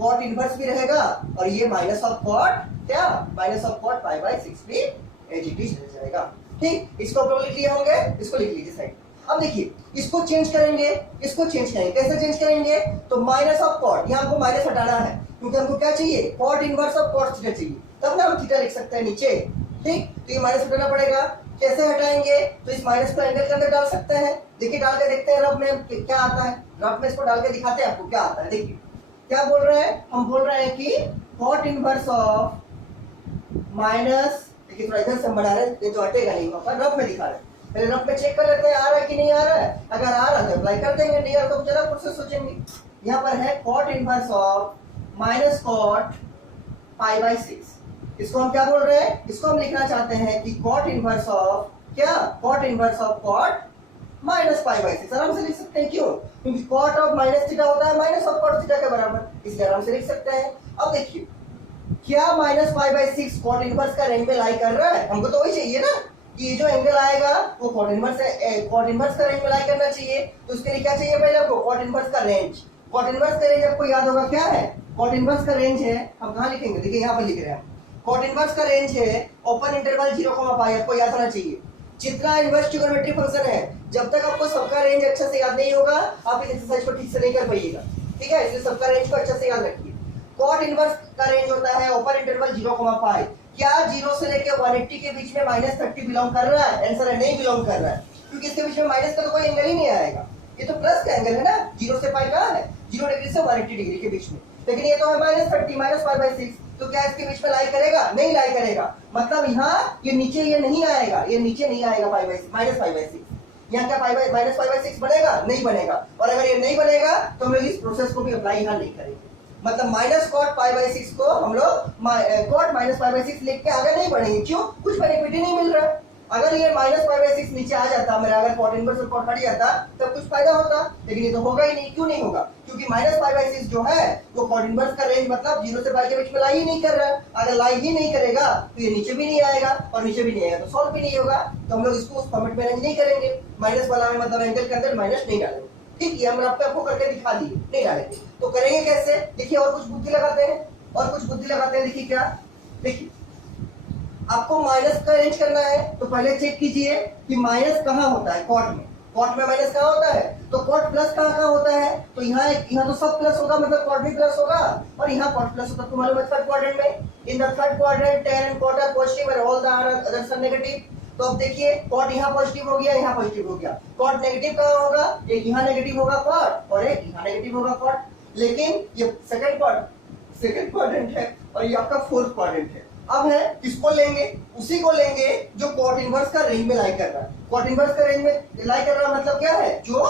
cot इनवर्स भी रहेगा, और ये माइनस ऑफ cot क्या? माइनस ऑफ cot π/6 भी एज इट इज रह जाएगा। ठीक, इसको आप लोग लिख लिए होंगे, इसको लिख लीजिए साइड। अब देखिए इसको चेंज करेंगे, इसको चेंज करेंगे। कैसे चेंज करेंगे? तो माइनस ऑफ cot, यहाँ हमको माइनस हटाना है क्योंकि हमको क्या चाहिए? cot inverse of cot theta चाहिए, तब ना हम थीटा लिख सकते हैं नीचे। ठीक, तो ये माइनस हटाना पड़ेगा। कैसे हटाएंगे? तो इस माइनस को एंगल के अंदर डाल सकते हैं। देखिए डाल के देखते हैं रफ में क्या आता है। रफ में इसको डाल के दिखाते हैं आपको क्या आता है। देखिए क्या बोल रहे हैं? हम बोल रहे हैं कि cot इनवर्स ऑफ माइनस, देखिए थोड़ा इधर से हम बढ़ा रहे हैं, ये तो हटेगा नहीं, वहां पर रफ में दिखा रहे हैं। पहले रफ में चेक कर लेते हैं आ रहा है कि नहीं आ रहा है। अगर आ रहा है तो अप्लाई कर देंगे, नहीं आ रहा तो चला प्रोसेस सोचेंगे। यहाँ पर है cot inverse of minus cot π/6। इसको हम क्या बोल रहे हैं? इसको हम लिखना चाहते हैं कि cot इनवर्स ऑफ क्या? cot inverse of cot minus π/6। आराम से लिख सकते हैं। क्यों? क्योंकि cot ऑफ माइनस थीटा होता है माइनस ऑफ cot थीटा के बराबर, इसलिए आराम से लिख सकते हैं। अब देखिए क्या minus pi by six cot inverse का रेंज में लाई कर रहा है? हमको तो वही चाहिए ना कि ये जो एंगल आएगा वो कॉट इनवर्स का रेंज में लाई करना चाहिए। तो उसके लिए क्या चाहिए पहले आपको? कॉट इनवर्स का रेंज। कॉट इनवर्स का रेंज आपको याद होगा क्या है? कॉट इनवर्स का रेंज है, हम कहाँ लिखेंगे? देखिए यहाँ पर लिख रहे हैं। कॉट इनवर्स का रेंज है ओपन इंटरवल 0,π, आपको याद होना चाहिए। जितना इनवर्स ट्रिगोनोमेट्रिक फंक्शन है, जब तक आपको सबका रेंज अच्छे से याद नहीं होगा आप इस एक्सरसाइज को ठीक से नहीं कर पाइएगा। ठीक है, इसलिए सबका रेंज को अच्छे से याद रखिए। कॉट इनवर्स का रेंज होता है ओपन इंटरवल 0,π। क्या 0 से लेकर 180 के बीच में -30 बिलोंग कर रहा है? आंसर है नहीं बिलोंग कर रहा है, क्योंकि इसके बीच में माइनस का तो कोई एंगल ही नहीं आएगा। ये तो प्लस का एंगल है ना, 0 से पाई कहाँ है? 0 डिग्री से 180 डिग्री के बीच में। लेकिन ये तो है -30 -π/6, तो क्या इसके बीच में लाई करेगा? नहीं लाई करेगा। मतलब यहाँ ये नीचे ये नहीं आएगा, ये नीचे नहीं आएगा -π/6। यहाँ क्या -π/6 बनेगा? नहीं बनेगा। और अगर ये नहीं बनेगा तो हम लोग इस प्रोसेस को भी अप्लाई यहाँ नहीं करेंगे। मतलब माइनस कॉट π/6 को हम लोग कॉट -π/6 लिख के आगे नहीं बढ़ेंगे। क्यों? कुछ बेनिफिट ही नहीं मिल रहा है। अगर ये -π/6 नीचे आ जाता, मेरा अगर कॉट इनवर्स और कॉट हट जाता तब कुछ फायदा होता, लेकिन ये तो होगा ही नहीं। क्यों नहीं होगा? क्योंकि -π/6 जो है वो कॉट इनवर्स का रेंज मतलब 0 से पाई के बीच में लाई ही नहीं कर रहा है। अगर लाई ही नहीं करेगा तो ये नीचे भी नहीं आएगा, और नीचे भी नहीं आएगा तो सॉल्व भी नहीं होगा। तो हम लोग इसको उस फॉर्मेट में अरेंज नहीं करेंगे। माइनस वाला में मतलब एंगल के अंदर माइनस नहीं डालेंगे। ठीक, ये हम आपको करके दिखा दिए, नहीं डालेंगे। तो करेंगे कैसे? देखिए और कुछ बुद्धि लगाते हैं, और कुछ बुद्धि लगाते हैं। देखिए क्या, देखिए आपको माइनस का रेंज करना है तो पहले चेक कीजिए कि माइनस कहाँ होता है कॉट में। कॉट में माइनस कहाँ होता है? तो कॉट प्लस कहाँ होता है? तो यहाँ तो सब प्लस होगा, मतलब कॉट भी प्लस होगा, और यहाँ कॉट प्लस होगा। तुम्हारे में थर्ड क्वाड्रेंट में, in the third quadrant tan and cot are positive and all the others are negative. तो अब देखिए कॉट यहाँ पॉजिटिव हो गया, यहाँ पॉजिटिव हो गया। कॉट नेगेटिव कहाँ होगा? एक यहाँ नेगेटिव होगा कॉट, और एक यहाँ नेगेटिव होगा कॉट। लेकिन ये सेकंड क्वाड्रेंट है और ये आपका फोर्थ क्वाड्रेंट है। अब है किसको लेंगे? उसी को लेंगे जो कॉट इनवर्स का रेंज में लाई कर रहा है। कॉट इनवर्स का रेंज में लाई कर रहा है मतलब क्या है? जो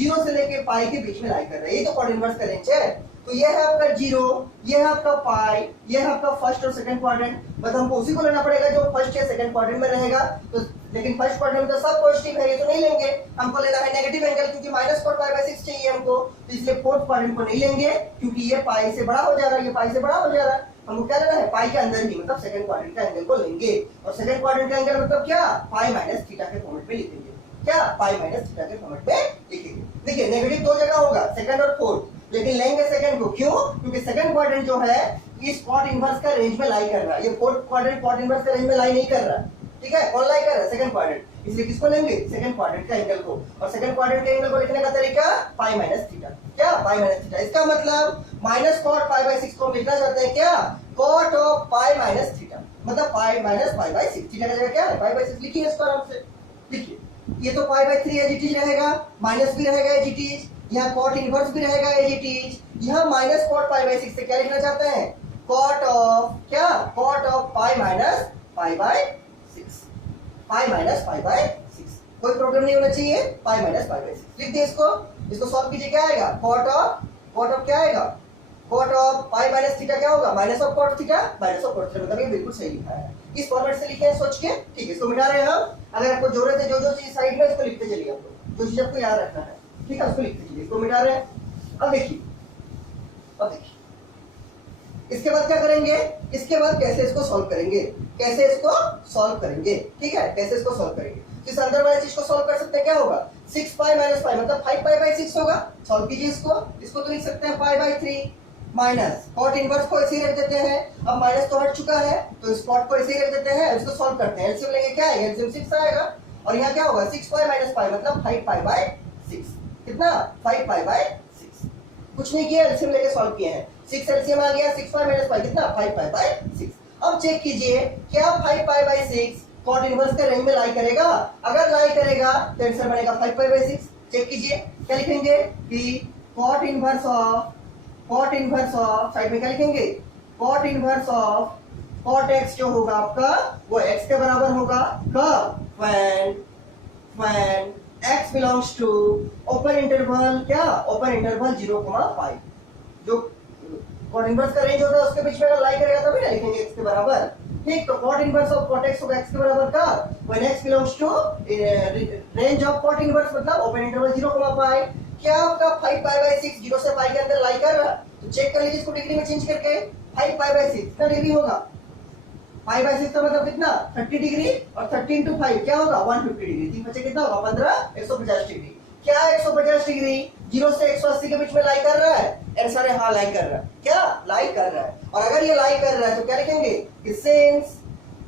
0 से लेके पाई के बीच में लाई कर रहा है, ये तो कॉट इनवर्स का रेंज है। तो ये है आपका 0, ये है आपका पाई, ये है आपका फर्स्ट और सेकंड क्वाड्रेंट। मतलब हमको उसी को लेना पड़ेगा जो फर्स्ट या सेकंड क्वाड्रेंट में रहेगा। तो लेकिन फर्स्ट क्वाड्रेंट में तो सब पॉजिटिव है, ये तो नहीं लेंगे। हमको लेना है नेगेटिव एंगल, क्योंकि -cot π/6 चाहिए हमको। तो इसलिए फोर्थ क्वाड्रेंट को नहीं लेंगे, क्योंकि ये पाई से बड़ा हो जा रहा है, ये पाई से बड़ा हो जा रहा है। हमको क्या लेना है? पाई के अंदर ही, मतलब सेकंड क्वाड्रेंट का एंगल को लेंगे। और सेकंड क्वाड्रेंट का एंगल मतलब क्या? पाई माइनस थीटा के फॉर्मेट में लिखेंगे। क्या? पाई माइनस थीटा के फॉर्मेट में लिखेंगे। देखिए नेगेटिव दो जगह होगा, सेकंड और फोर्थ, लेकिन लेंगे सेकंड को। क्यों? क्योंकि सेकंड क्वाड्रेंट जो है इस कॉट इनवर्स का रेंज में लाई कर रहा है। ये फोर्थ क्वाड्रेंट कॉट इनवर्स का रेंज में लाई नहीं कर रहा है। ठीक है, कौन लाई कर रहा है? Second quadrant. इसलिए किसको लेंगे? सेकंड क्वाड्रेंट का एंगल को। और सेकंड क्वाड्रेंट के एंगल को लिखने का तरीका पाई माइनस थीटा। क्या? Pi minus theta. इसका मतलब -cot π/6 को हम लिखना चाहते हैं क्या? cot of pi minus theta, मतलब पाई माइनस π/6। थीटा का जगह क्या है? π/6 लिखिए इसको आराम से। लिखिए, ये तो π/3 एज इट इज रहेगा, माइनस भी रहेगा एज इट इज, यहाँ cot इनवर्स भी रहेगा एज इट इज। यहाँ -cot π/6 से क्या लिखना चाहते हैं? cot ऑफ क्या? cot of pi minus π/6, pi minus π/6। कोई प्रॉब्लम नहीं होना चाहिए, पाई माइनस π/6 लिख दिए इसको सॉल्व कीजिए। क्या आएगा? cot ऑफ क्या आएगा? cot of pi minus theta क्या होगा? Minus of cot theta, minus of cot theta. मतलब ये बिल्कुल सही लिखा है। इस फॉर्मेट से लिखे हैं सोच के। ठीक है, इसको मिटा रहे हैं हम। अगर आपको जरूरत है जो चीज साइड में, इसको लिखते चलिए। आपको जो चीज आपको याद रखना है, ठीक है, उसको लिखते चलिए। इसको मिटा रहे हैं। अब देखिए इसके बाद क्या करेंगे? इसके बाद कैसे इसको सॉल्व करेंगे? ठीक है, कैसे इसको सॉल्व करेंगे? इस अंदर वाली चीज को सॉल्व कर सकते हैं। क्या होगा? 6π - π मतलब 5π/6 होगा। सॉल्व कीजिए इसको तो लिख सकते हैं π/3 माइनस कॉट इनवर्स को ऐसे ही रख देते हैं। अब माइनस तो हट चुका है तो इस कॉट को ऐसे ही रख देते हैं। इसको सॉल्व करते हैं। एलसीएम लेंगे, क्या है? एलसीएम 6 आएगा। और यहाँ क्या होगा? 6π - π मतलब 5π/6। कितना? 5π/6। कुछ नहीं किया, एलसीएम लेके सॉल्व किए हैं। 6 एलसीएम आ गया, 6π - π कितना? 5π/6। अब चेक कीजिए क्या 5π/6 कॉट इनवर्स के रेंज में लाई करेगा? अगर लाई करेगा तो आंसर बनेगा 5π/6। चेक कीजिए, क्या लिखेंगे कि कॉट इनवर्स ऑफ साइड में क्या लिखेंगे? Cot inverse of cot x जो होगा आपका वो x के बराबर होगा कब? when x belongs to open interval, क्या? Open interval 0,5। जो कॉट इनवर्स का रेंज होता है उसके बीच में अगर लाई करेगा तभी ना लिखेंगे x के बराबर। ठीक, तो cot inverse of cot x होगा x के बराबर का when x belongs to range of cot inverse मतलब ओपन इंटरवल 0,5। क्या आपका 5π/6 0 से पाई के अंदर लाई कर रहा है? तो चेक कर लीजिए इसको डिग्री में चेंज करके। 5 पाई बाई 6 कितना डिग्री होगा? पाई बाई 6 का मतलब कितना? 30 डिग्री, और 30 into 5 क्या होगा? 150 डिग्री। 3 बचे कितना होगा? 15, 150 डिग्री। क्या 150 डिग्री 0 से 180 के बीच में लाई कर रहा है? आंसर है हाँ, लाई कर रहा है। क्या लाई कर रहा है? और अगर ये लाई कर रहा है तो क्या लिखेंगे कि since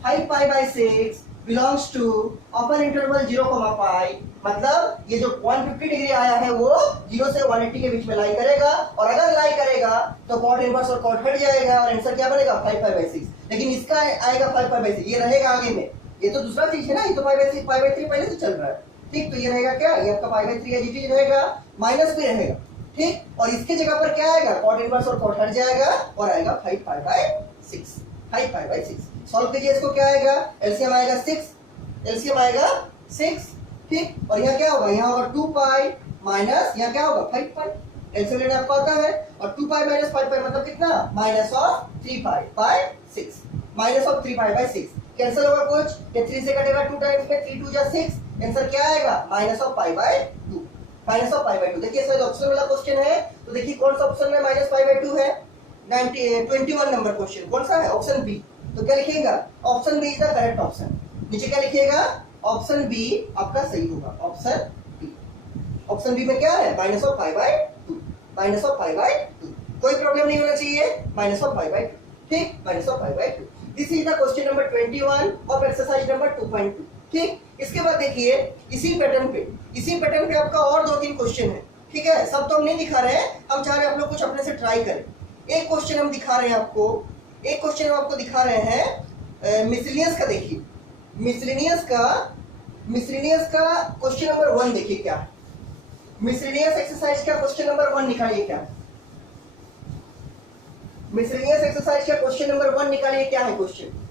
5 pi by 6 belongs to open interval 0, pi, मतलब ये जो 150 डिग्री आया है वो 0 से 180 के बीच में लाई करेगा, और अगर लाई करेगा तो कॉट इनवर्स और कॉट हट जाएगा और आंसर क्या बनेगा? 5 पाई बाई 6। लेकिन इसका आएगा 5 पाई बाई 6, ये रहेगा आगे में। ये तो दूसरा चीज है ना, ये तो पाई बाई 6 पाई बाई 3 पहले से चल रहा है। ठीक, तो ये रहेगा क्या? ये आपका पाई बाई 3 का जीटी रहेगा, माइनस भी रहेगा। ठीक, और इसके जगह पर क्या आएगा? कॉट इनवर्स और कॉट हट जाएगा और आएगा 5 pi by 6। 5 pi by 6 solve कीजिए। इसको क्या आएगा? एलसीएम आएगा 6, एलसीएम आएगा 6। ठीक, और यहाँ क्या होगा? यहाँ होगा 2 पाई माइनस यहाँ क्या होगा? 5 पाई। एलसीएम लेना आपको आता है, और 2 पाई माइनस 5 पाई मतलब कितना? Minus of 3 pi by 6, minus of 3 pi by 6। Cancel होगा कुछ? ये 3 से कटेगा 2 टाइम्स में, 3 2 जा 6, आंसर क्या आएगा? Minus of pi by 2, minus of pi by 2। देखिए सर ऑप्शन वाला क्वेश्चन है, तो देखिए कौन सा ऑप्शन में माइनस पाई बाई 2 है? 21 नंबर क्वेश्चन कौन सा है? Option B. तो क्या लिखिएगा? Option B is the correct option. नीचे क्या लिखिएगा? ऑप्शन बी आपका सही होगा, ऑप्शन बी। ऑप्शन बी में क्या है? Minus of pi by 2, minus of pi by 2। कोई प्रॉब्लम नहीं होना चाहिए, माइनस ऑफ पाई बाई 2। ठीक, minus of pi by 2। This is the question number 21 of exercise number 2.2। ठीक, इसके बाद देखिए इसी पैटर्न पे आपका और 2-3 क्वेश्चन है। ठीक है, सब तो हम नहीं दिखा रहे हैं, हम चाह रहे हैं आप लोग कुछ अपने से ट्राई करें। एक क्वेश्चन हम दिखा रहे हैं आपको, एक क्वेश्चन हम आपको दिखा रहे हैं मिसलिनियस का। देखिए मिसलिनियस का क्वेश्चन नंबर 1 देखिए क्या है। मिसलिनियस एक्सरसाइज का क्वेश्चन नंबर 1 निकालिए क्या है। मिसलिनियस एक्सरसाइज का क्वेश्चन नंबर 1 निकालिए क्या है क्वेश्चन।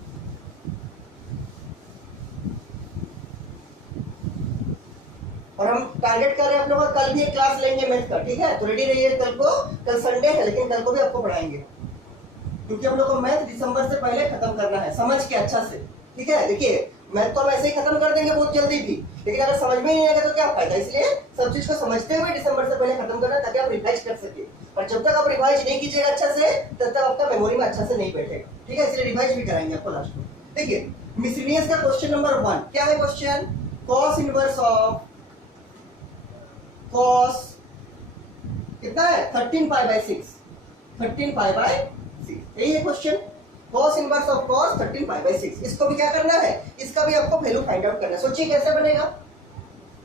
और हम टारगेट कर रहे हैं आप लोगों का, कल भी एक क्लास लेंगे मैथ का। ठीक है, तो रेडी रहिए कल को, कल संडे है लेकिन कल को भी आपको पढ़ाएंगे, क्योंकि हम लोग को मैथ दिसंबर से पहले खत्म करना है समझ के अच्छा से। ठीक है, देखिए मैथ तो हम ऐसे ही खत्म कर देंगे बहुत जल्दी भी, लेकिन अगर समझ में नहीं आएगा तो क्या फायदा। इसलिए सब चीज को समझते हुए दिसंबर से पहले खत्म करना, ताकि आप रिवाइज कर सके। और जब तक आप रिवाइज नहीं कीजिएगा अच्छा से, तब तक आपका मेमोरी में अच्छा से नहीं बैठेगा। ठीक है, इसलिए रिवाइज भी कराएंगे आपको लास्ट में। देखिए मिसलिनियस का क्वेश्चन नंबर 1 क्या है question? Cos inverse of cos कितना है? 13 पाई बाई 6, 13 पाई बाई 6, यही है question. Cos inverse of cos 13 pi by 6, इसको भी क्या करना है? इसका भी आपको वैल्यू फाइंड आउट करना है। सोचिए कैसे बनेगा,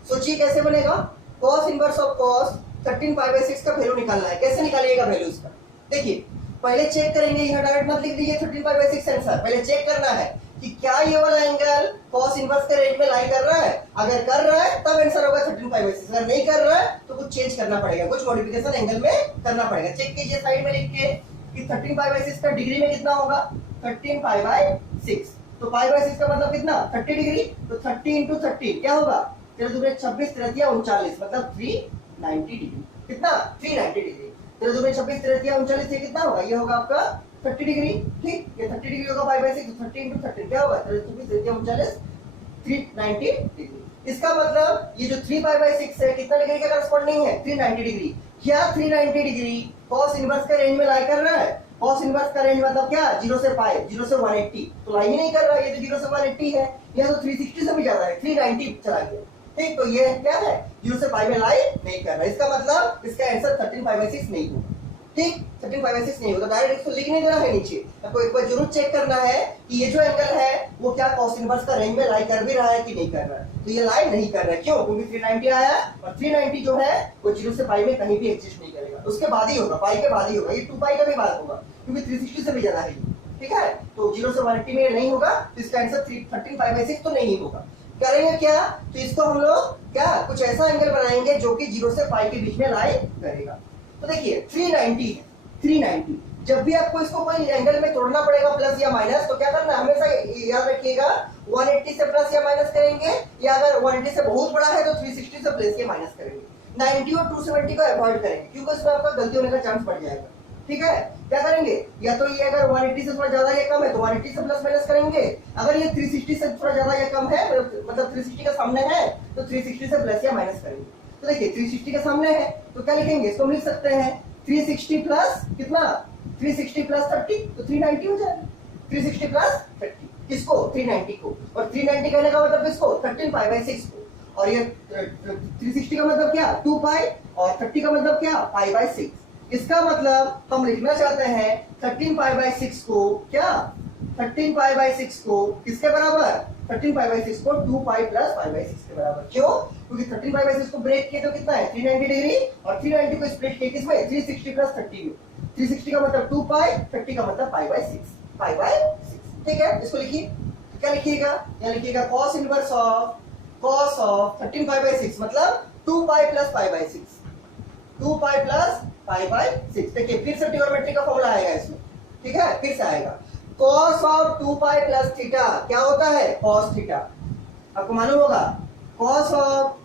सोचिए कैसे बनेगा। Cos inverse of cos 13 pi by 6 का वैल्यू निकालना है। कैसे निकालिएगा वैल्यू इसका? देखिए पहले चेक करेंगे, यहाँ डायरेक्ट मत लिख दीजिए 13 पाई बाई 6 आंसर। पहले चेक करना है कि क्या ये वाला एंगल कॉस इनवर्स के रेंज में लाई कर रहा है। अगर कर रहा है तब आंसर होगा 13 पाई बाई 6। अगर नहीं कर रहा है तो कुछ चेंज करना पड़ेगा, कुछ मॉडिफिकेशन एंगल में करना पड़ेगा। चेक कीजिए साइड में लिख के कि 13 पाई बाई 6 का डिग्री में कितना होगा? 13 पाई बाई 6। तो पाई बाई 6 का मतलब कितना? 30 डिग्री। तो 30 into 30 क्या होगा? 13 दूनी 26, 13 39, मतलब 390 डिग्री। कितना? 390 डिग्री। 13 दूनी 26, 13 39, ये कितना होगा? ये होगा आपका 30 डिग्री। ठीक, ये 30 डिग्री होगा पाई बाई 6। 30 into 30 क्या होगा? 13 26, 13 39, 390 डिग्री। इसका मतलब ये जो 3 पाई बाई 6 है कितना डिग्री का करस्पॉन्डिंग है? 390 डिग्री। क्या 390 डिग्री कॉस इनवर्स के रेंज में लाई कर रहा है? कॉस इनवर्स का रेंज मतलब क्या? 0 से पाई, 0 से 180, तो लाई ही नहीं कर रहा है। ये तो 0 से 180 है, यह तो 360 से भी ज्यादा है, 390 चला गया। ठीक, तो ये क्या है? 0 से पाई में लाई नहीं कर रहा है। इसका मतलब इसका आंसर 13 पाई बाई 6 नहीं होगा। ठीक, 13 पाई बाई 6 नहीं होगा। डायरेक्ट इसको लिख नहीं देना है नीचे, आपको एक बार जरूर चेक करना है कि ये जो एंगल है वो क्या कॉस इनवर्स का रेंज में लाई कर भी रहा है कि नहीं कर रहा है। तो ये लाई नहीं कर रहा है, क्यों? क्योंकि 390 आया और 390 जो है वो 0 से पाई में कहीं भी एग्जिस्ट नहीं करेगा, उसके बाद ही होगा, पाई के बाद ही होगा। ये 2 पाई का भी बाद होगा, क्योंकि 360 से भी ज्यादा है। ठीक है, तो 0 से 180 में नहीं होगा, तो इसका आंसर 13 पाई बाई 6 तो नहीं होगा। करेंगे क्या? तो इसको हम लोग क्या कुछ ऐसा एंगल बनाएंगे जो कि 0 से पाई के बीच में लाई करेगा। तो देखिए 390 जब भी आपको इसको कोई एंगल में तोड़ना पड़ेगा प्लस या माइनस, तो क्या करना है? हमेशा याद रखिएगा 180 से प्लस या माइनस करेंगे, या अगर 180 से बहुत बड़ा है तो 360 से प्लस या माइनस करेंगे। 90 और 270 को अवॉइड करेंगे, क्योंकि इसमें आपका गलती होने का चांस बढ़ जाएगा। ठीक है, क्या करेंगे? या तो ये अगर 180 से थोड़ा ज्यादा या कम है तो 180 से प्लस माइनस करेंगे। अगर ये 360 से थोड़ा ज्यादा या कम है, मतलब 360 के सामने है, तो 360 से प्लस या माइनस करेंगे। तो देखिए 360 के सामने है तो क्या लिखेंगे? इसको हम लिख सकते हैं 360 प्लस कितना? 360 प्लस 30 तो 390 हो जाएगा। 360 प्लस 30 किसको? 390 को। और 390 कहने का मतलब किसको? 13 पाई बाई 6 को। और ये 360 का मतलब क्या? 2 पाई, और 30 का मतलब क्या? पाई बाई 6। इसका मतलब हम लिखना चाहते हैं 13 पाई बाई 6 को क्या? 13 पाई बाई 6 को किसके बराबर? 13 पाई बाई 6 को 2 पाई प्लस पाई बाई 6 के बराबर। क्यों? क्योंकि 13 पाई बाई 6 को ब्रेक किए तो कितना है? 390 डिग्री, और 390 को स्प्लिट किए किसमें? 360 प्लस 30 में। 360 का मतलब 2 पाई, 30 का मतलब पाई बाई 6, पाई बाई 6। ठीक है, इसको लिखिए। क्या लिखिएगा? यहाँ लिखिएगा cos inverse of 13 pi by 6 मतलब 2 pi plus pi by 6, 2 pi plus pi by 6। देखिए फिर से ट्रिग्नोमेट्री का फॉर्मूला आएगा इसमें। ठीक है, फिर से आएगा cos of 2 pi plus theta क्या होता है? cos theta. आपको मालूम होगा cos of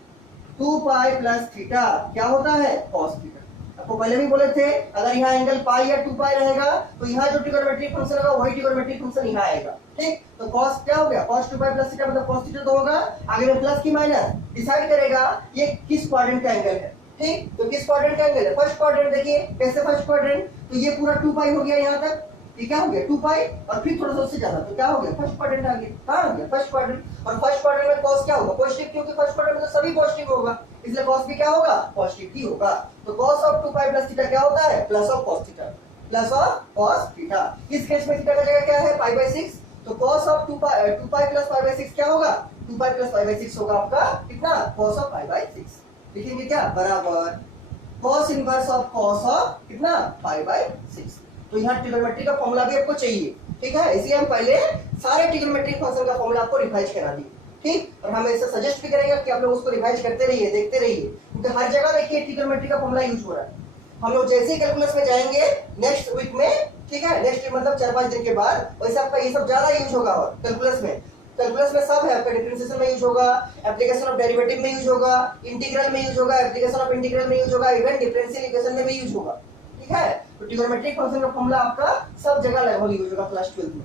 2 pi plus theta क्या होता है? cos theta. आपको पहले भी बोले थे अगर यहाँ एंगल पाई या 2 पाई रहेगा तो यहाँ जो ट्रिग्नोमेट्रिक फंक्शन होगा वही ट्रिग्नोमेट्रिक फंक्शन यहाँ आएगा। ठीक, तो cos क्या हो गया? cos 2 पाई प्लस थीटा मतलब cos थीटा तो होगा, आगे में प्लस की माइनस डिसाइड करेगा ये किस क्वाड्रेंट का एंगल है। ठीक, तो किस क्वाड्रेंट का एंगल है? First quadrant. देखिए कैसे फर्स्ट क्वाड्रेंट, तो ये पूरा 2 पाई हो गया यहाँ तक, ये क्या हो गया? 2 पाई, और फिर थोड़ा सा उससे ज्यादा तो क्या हो गया? फर्स्ट क्वाड्रेंट आ गया। कहाँ आ गया? First quadrant. और फर्स्ट क्वाड्रेंट में cos क्या होगा? पॉजिटिव, क्योंकि फर्स्ट क्वाड्रेंट में तो सभी पॉजिटिव होगा, इसलिए cos भी क्या होगा? पॉजिटिव ही होगा। तो cos of 2 pi plus theta क्या होता है? Plus of cos theta, plus of cos theta. इस केस में थीटा का जगह क्या है? पाई बाई 6, तो cos of 2 pi plus pi by 6 क्या होगा? 2 पाई प्लस पाई बाई 6 होगा आपका कितना? cos of pi by 6। लिखेंगे क्या? बराबर cos inverse of cos of कितना? Pi by 6। तो यहाँ ट्रिग्नोमेट्री का फॉर्मूला भी आपको चाहिए। ठीक है, इसलिए हम पहले सारे ट्रिग्नोमेट्रिक फंक्शन का फॉर्मूला आपको रिवाइज करा दिए। ठीक, और हम ऐसे सजेस्ट भी करेंगे कि आप लोग उसको रिवाइज करते रहिए, देखते रहिए, क्योंकि हर जगह देखिए ट्रिग्नोमेट्री का फॉर्मूला यूज हो रहा है। हम लोग जैसे ही कैलकुलस में जाएंगे नेक्स्ट वीक में, ठीक है, नेक्स्ट वीक मतलब 4-5 दिन के बाद, वैसे आपका ये सब ज्यादा यूज होगा। और कैलकुलस में सब है आपका, डिफरेंशिएशन में यूज होगा, एप्लीकेशन ऑफ डेरिवेटिव में यूज होगा, इंटीग्रल में यूज होगा, एप्लीकेशन ऑफ इंटीग्रल में यूज होगा, इवन डिफरेंशियल इक्वेशन में भी यूज होगा। ठीक है, तो ट्रिग्नोमेट्रिक फंक्शन का फॉर्मूला आपका सब जगह लगभग यूज होगा क्लास 12 में।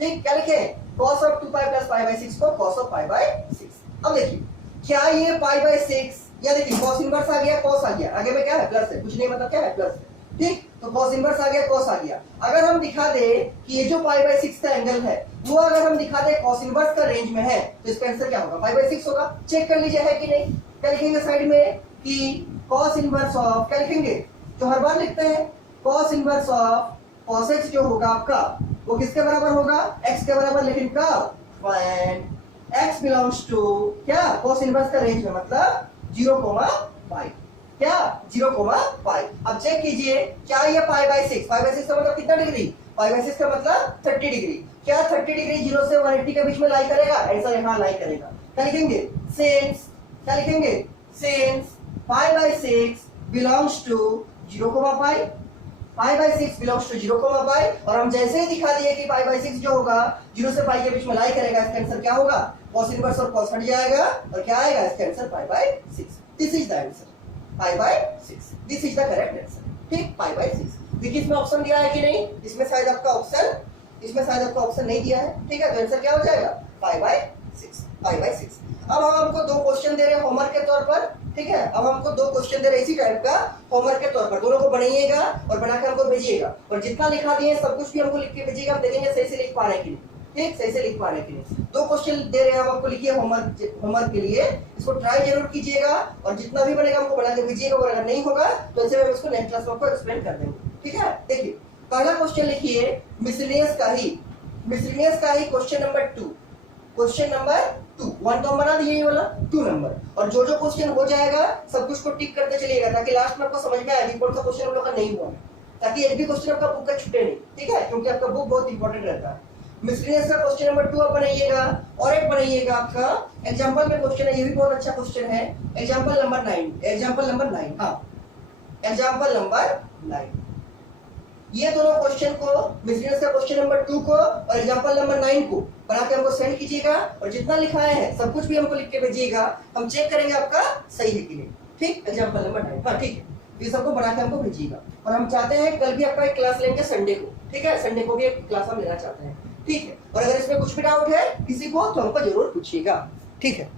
ठीक, क्या लिखे? cos of 2 pi plus pi by 6 को cos ऑफ पाई बाई 6। अब देखिए क्या ये पाई बाई 6, या देखिए cos इनवर्स आ गया, cos आ गया, आगे में क्या है? प्लस है, कुछ नहीं मतलब क्या है? प्लस है। ठीक, तो cos इनवर्स आ गया, cos आ गया। अगर हम दिखा दे कि ये जो पाई बाई 6 का एंगल है वो अगर हम दिखा दे cos इनवर्स का रेंज में है तो इसका आंसर क्या होगा? पाई बाई 6 होगा। चेक कर लीजिए है कि नहीं। क्या लिखेंगे साइड में कि cos इनवर्स ऑफ, क्या लिखेंगे जो हर बार लिखते हैं, cos inverse of cos x जो होगा आपका वो किसके बराबर होगा? x के बराबर। लेकिन कब? व्हेन x बिलोंग्स टू क्या? cos इनवर्स का रेंज में मतलब 0,5। क्या? 0,5। अब चेक कीजिए क्या ये पाई बाई 6, पाई बाई 6 का मतलब कितना डिग्री? पाई बाई 6 का मतलब 30 डिग्री। क्या 30 डिग्री 0 से 180 के बीच में लाई करेगा? ऐसा यहाँ लाई करेगा। क्या लिखेंगे? सिंस, क्या लिखेंगे? Since pi by 6 belongs to 0,5, pi by 6 belongs to 0,5, और हम जैसे ही दिखा दिए कि पाई बाई 6 जो होगा 0 से पाई के बीच में लाई करेगा, इसका आंसर क्या होगा? cos इनवर्स और cos हट जाएगा और क्या आएगा? इसका answer pi by 6। This is the answer, pi by 6। This is the correct answer. ठीक, पाई बाई 6। देखिए इसमें ऑप्शन दिया है कि नहीं? इसमें शायद आपका ऑप्शन नहीं दिया है। ठीक है, तो आंसर क्या हो जाएगा? पाई बाई 6, पाई बाई 6। अब हम हमको 2 क्वेश्चन दे रहे हैं होमवर्क के तौर पर। ठीक है, अब हमको 2 क्वेश्चन दे रहे हैं इसी टाइप का होमवर्क के तौर पर। दोनों को बनाइएगा और बनाकर हमको भेजिएगा, और जितना लिखा दिए सब कुछ भी हमको लिख के भेजिएगा, हम देखेंगे सही से लिख पा रहे हैं कि नहीं। ठीक, सही से लिख पा रहे हैं कि नहीं। 2 क्वेश्चन दे रहे हैं हम आपको, लिखिए होमवर्क के लिए। इसको ट्राई जरूर कीजिएगा, और जितना भी बनेगा हमको बना के भेजिएगा, और अगर नहीं होगा तो ऐसे में इसको नेक्स्ट क्लास में आपको एक्सप्लेन कर देंगे। ठीक है, देखिए पहला क्वेश्चन लिखिए मिसलेनियस का ही क्वेश्चन नंबर 2, क्वेश्चन नंबर 2। 1 तो हम बना दिए ये वाला, 2 नंबर, और जो जो क्वेश्चन हो जाएगा सब कुछ को टिक करते चलिएगा, ताकि लास्ट में आपको समझ में आए कौन सा क्वेश्चन हम लोग का नहीं हुआ है, ताकि एक भी क्वेश्चन आपका बुक का छूटे नहीं। ठीक है, क्योंकि आपका बुक बहुत इंपॉर्टेंट रहता है। मिसलेनियस का क्वेश्चन नंबर 2 आप बनाइएगा, और एक बनाइएगा आपका एग्जांपल में क्वेश्चन है, ये भी बहुत अच्छा क्वेश्चन है। एग्जांपल नंबर 9, हाँ एग्जांपल नंबर 9। ये दोनों क्वेश्चन को, मिसलेनियस का क्वेश्चन नंबर 2 को और एग्जांपल नंबर 9 को बना के हमको सेंड कीजिएगा, और जितना लिखा है सब कुछ भी हमको लिख के भेजिएगा, हम चेक करेंगे आपका सही है कि नहीं। ठीक, एग्जांपल नंबर 9, हाँ ठीक है, ये सबको बना के हमको भेजिएगा। और हम चाहते हैं कल भी आपका एक क्लास लेंगे संडे को। ठीक है, संडे को भी एक क्लास हम लेना चाहते हैं। ठीक है, और अगर इसमें कुछ भी डाउट है किसी को तो हमको जरूर पूछिएगा। ठीक है।